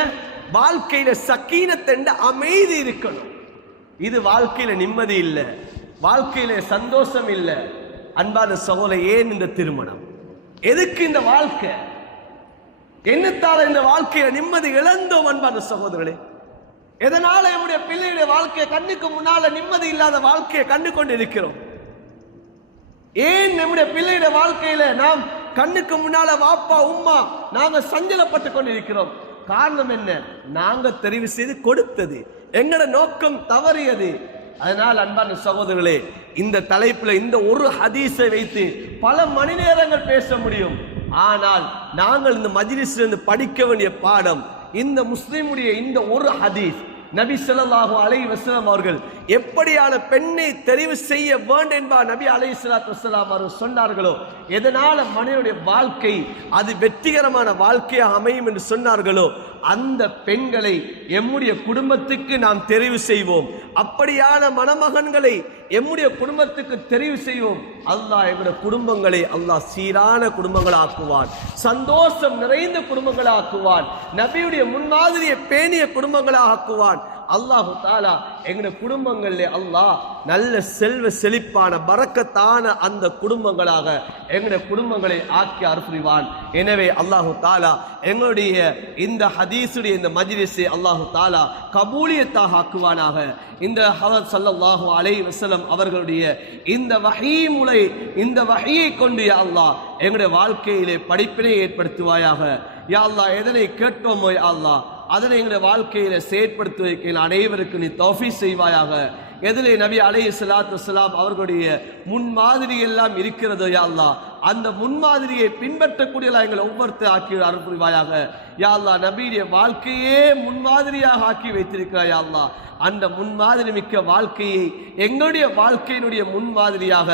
வாழ்க்கையில சக்கீனத் என்ற அமைதி இருக்கணும். இது வாழ்க்கையில நிம்மதி இல்லை, வாழ்க்கையில சந்தோஷம் இல்லை. அன்பான சகோதரே, ஏன் இந்த திருமணம்? எதுக்கு இந்த வாழ்க்கை? என்னத்தால இந்த வாழ்க்கையில நிம்மதி இழந்தோம்? அன்பான சகோதரர்களே, எதனால நம்முடைய பிள்ளைகளுடைய வாழ்க்கையை கண்ணுக்கு முன்னால நிம்மதி இல்லாத வாழ்க்கையை கண்டு கொண்டு இருக்கிறோம்? ஏன் நம்முடைய பிள்ளையுடைய வாழ்க்கையில நாம் கண்ணுக்கு முன்னால வாப்பா உம்மா நாங்க சஞ்சலப்பட்டு கொண்டிருக்கிறோம்? காரணம் என்ன? நாங்க தெரிவு செய்து கொடுத்தது, எங்கட நோக்கம் தவறியது. அதனால் அன்பான சகோதரர்களே, இந்த தலைப்புல இந்த ஒரு ஹதீஸை வைத்து பல மணி நேரங்கள் பேச முடியும். ஆனால் நாங்கள் இந்த மஜ்லிஸிலிருந்து படிக்க வேண்டிய பாடம் இந்த முஸ்லிமுடைய இந்த ஒரு ஹதீஸ். நபி ஸல்லல்லாஹு அலைஹி வஸல்லம் அவர்கள் எப்படியான பெண்ணை தெரிவு செய்ய வேண்டும் என்பார் நபி அலைஹிஸ்ஸலாத்து வஸலாம் அவர்கள் சொன்னார்களோ, எதனால மனிதனுடைய வாழ்க்கை அது வெற்றிகரமான வாழ்க்கையாக அமையும் என்று சொன்னார்களோ அந்த பெண்களை எம்முடைய குடும்பத்துக்கு நாம் தெரிவு செய்வோம். அப்படியான மணமகன்களை எம்முடைய குடும்பத்துக்கு தெரிவு செய்வோம். அல்லாஹ் எங்களுடைய குடும்பங்களை அல்லாஹ் சீரான குடும்பங்களை ஆக்குவான், சந்தோஷம் நிறைந்த குடும்பங்களை ஆக்குவான், நபியுடைய முன்மாதிரியை பேணிய குடும்பங்களை ஆக்குவான். அல்லாஹு தஆலா எங்களுடைய குடும்பங்களிலே அல்லாஹ் நல்ல செல்வ செழிப்பான பரக்கத்தான அந்த குடும்பங்களாக எங்களுடைய குடும்பங்களை ஆக்கி அருள்வான். எனவே அல்லாஹு தஆலா எங்களுடைய இந்த ஹதீஸுடைய இந்த மஜ்லிஸை அல்லாஹு தஆலா கபூலியத்தாக ஆக்குவானாக. இந்த ஹதரத் ஸல்லல்லாஹு அலைஹி வஸல்லம் அவர்களுடைய இந்த வஹீ முலை, இந்த வஹீயை கொண்டு யா அல்லாஹ் எங்களுடைய வாழ்க்கையிலே படிப்பினை ஏற்படுத்துவாயாக. யா அல்லாஹ் எதனை கேட்டோமோ யா அல்லாஹ் அதனை எங்களுடைய வாழ்க்கையில செயற்படுத்துவதற்கு அனைவருக்கு நீ தௌஃபீக் செய்வாயாக. எதிலே நபி அலைஹிஸ்ஸலாத்து வஸ்ஸலாம் அவர்களுடைய முன்மாதிரி எல்லாம் இருக்கிறதோ யா அல்லாஹ் அந்த முன்மாதிரியை பின்பற்றக்கூடியவர்களாக எங்களை ஒவ்வொருத்தர் ஆக்கி அருள் புரிவாயாக. யா அல்லாஹ் நபியுடைய வாழ்க்கையே முன்மாதிரியாக ஆக்கி வைத்திருக்கிறாய் யா அல்லாஹ். அந்த முன்மாதிரி மிக்க வாழ்க்கையை எங்களுடைய வாழ்க்கையினுடைய முன்மாதிரியாக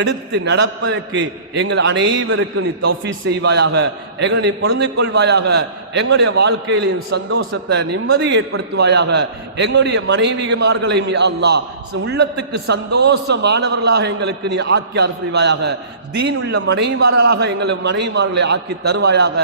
எடுத்து நடப்பதற்கு எங்கள் அனைவருக்கும் நீ தௌஃபீக் செய்வாயாக. எங்களை நீ பொருந்திக் கொள்வாயாக. எங்களுடைய வாழ்க்கையிலையும் சந்தோஷத்தை நிம்மதி ஏற்படுத்துவாயாக. எங்களுடைய மனைவிமார்களையும் யா அல்லாஹ் உள்ளத்துக்கு சந்தோஷமானவர்களாக எங்களுக்கு நீ ஆக்கி அருள் புரிவாயாக. தீன் உள்ள மனைவிமார்களாக எங்கள் மனைவிமார்களை ஆக்கி தருவாயாக.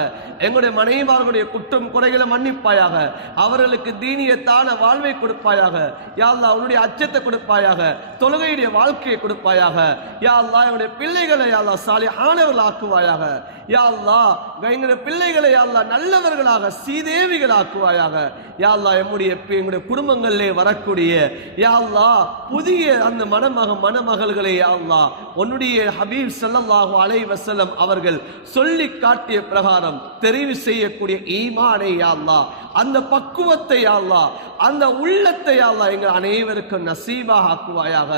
எங்களுடைய மனைவிமார்களுடைய குற்றம் குறைகளை மன்னிப்பாயாக. அவர்களுக்கு தீனியத்தான வாழ்வை கொடுப்பாயாக. யா அல்லாஹ் அவனுடைய அச்சத்தை கொடுப்பாயாக. தொழுகையுடைய வாழ்க்கையை கொடுப்பாயாக. யா அல்லாஹ் என்னுடைய பிள்ளைகளை யா அல்லாஹ் சாலிஹானவர்கள் ஆக்குவாயாக. யா அல்லாஹ் எங்களுடைய பிள்ளைகளை யா அல்லாஹ் நல்லவர்களாக சீதேவிகள் ஆக்குவாயாக. யா அல்லாஹ் எங்களுடைய குடும்பங்களிலே வரக்கூடிய யா அல்லாஹ் புதிய அந்த மணமகள்களை யா அல்லாஹ் உன்னுடைய ஹபீப் ஸல்லல்லாஹு அலைஹி வஸல்லம் அவர்கள் சொல்லி காட்டிய பிரகாரம் தெரிவு செய்யக்கூடிய ஈமானை யா அல்லாஹ் அந்த பக்குவத்தை யா அல்லாஹ் அந்த உள்ளத்தை யா அல்லாஹ் எங்கள் அனைவருக்கும் நசீபாக ஆக்குவாயாக.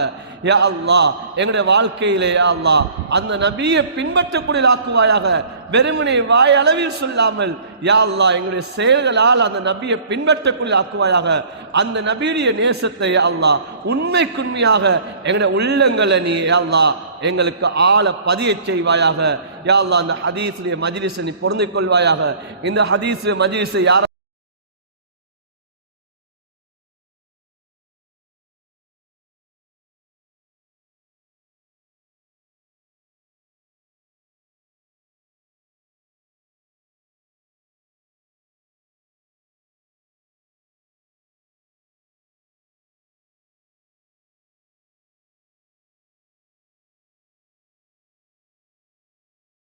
யா அல்லாஹ் எங்களுடைய வாழ்க்கையிலே யா அல்லாஹ் அந்த நபியை பின்பற்றக்கூடிய ஆக்குவாயாக. வெறுமனே வாய் அளவில் சொல்லாமல் யா அல்லாஹ் எங்களுடைய செயல்களால் அந்த நபியை பின்பற்றக்குள் ஆக்குவாயாக. அந்த நபியுடைய நேசத்தை யா அல்லாஹ் உண்மைக்குண்மையாக எங்களுடைய உள்ளங்களை நீ யா அல்லாஹ் எங்களுக்கு ஆழ பதிய செய்வாயாக. யா அல்லாஹ் அந்த ஹதீஸுடைய மஜ்லிஸை நீ பொருந்திக் கொள்வாயாக. இந்த ஹதீஸுடைய மஜ்லிஸை யார்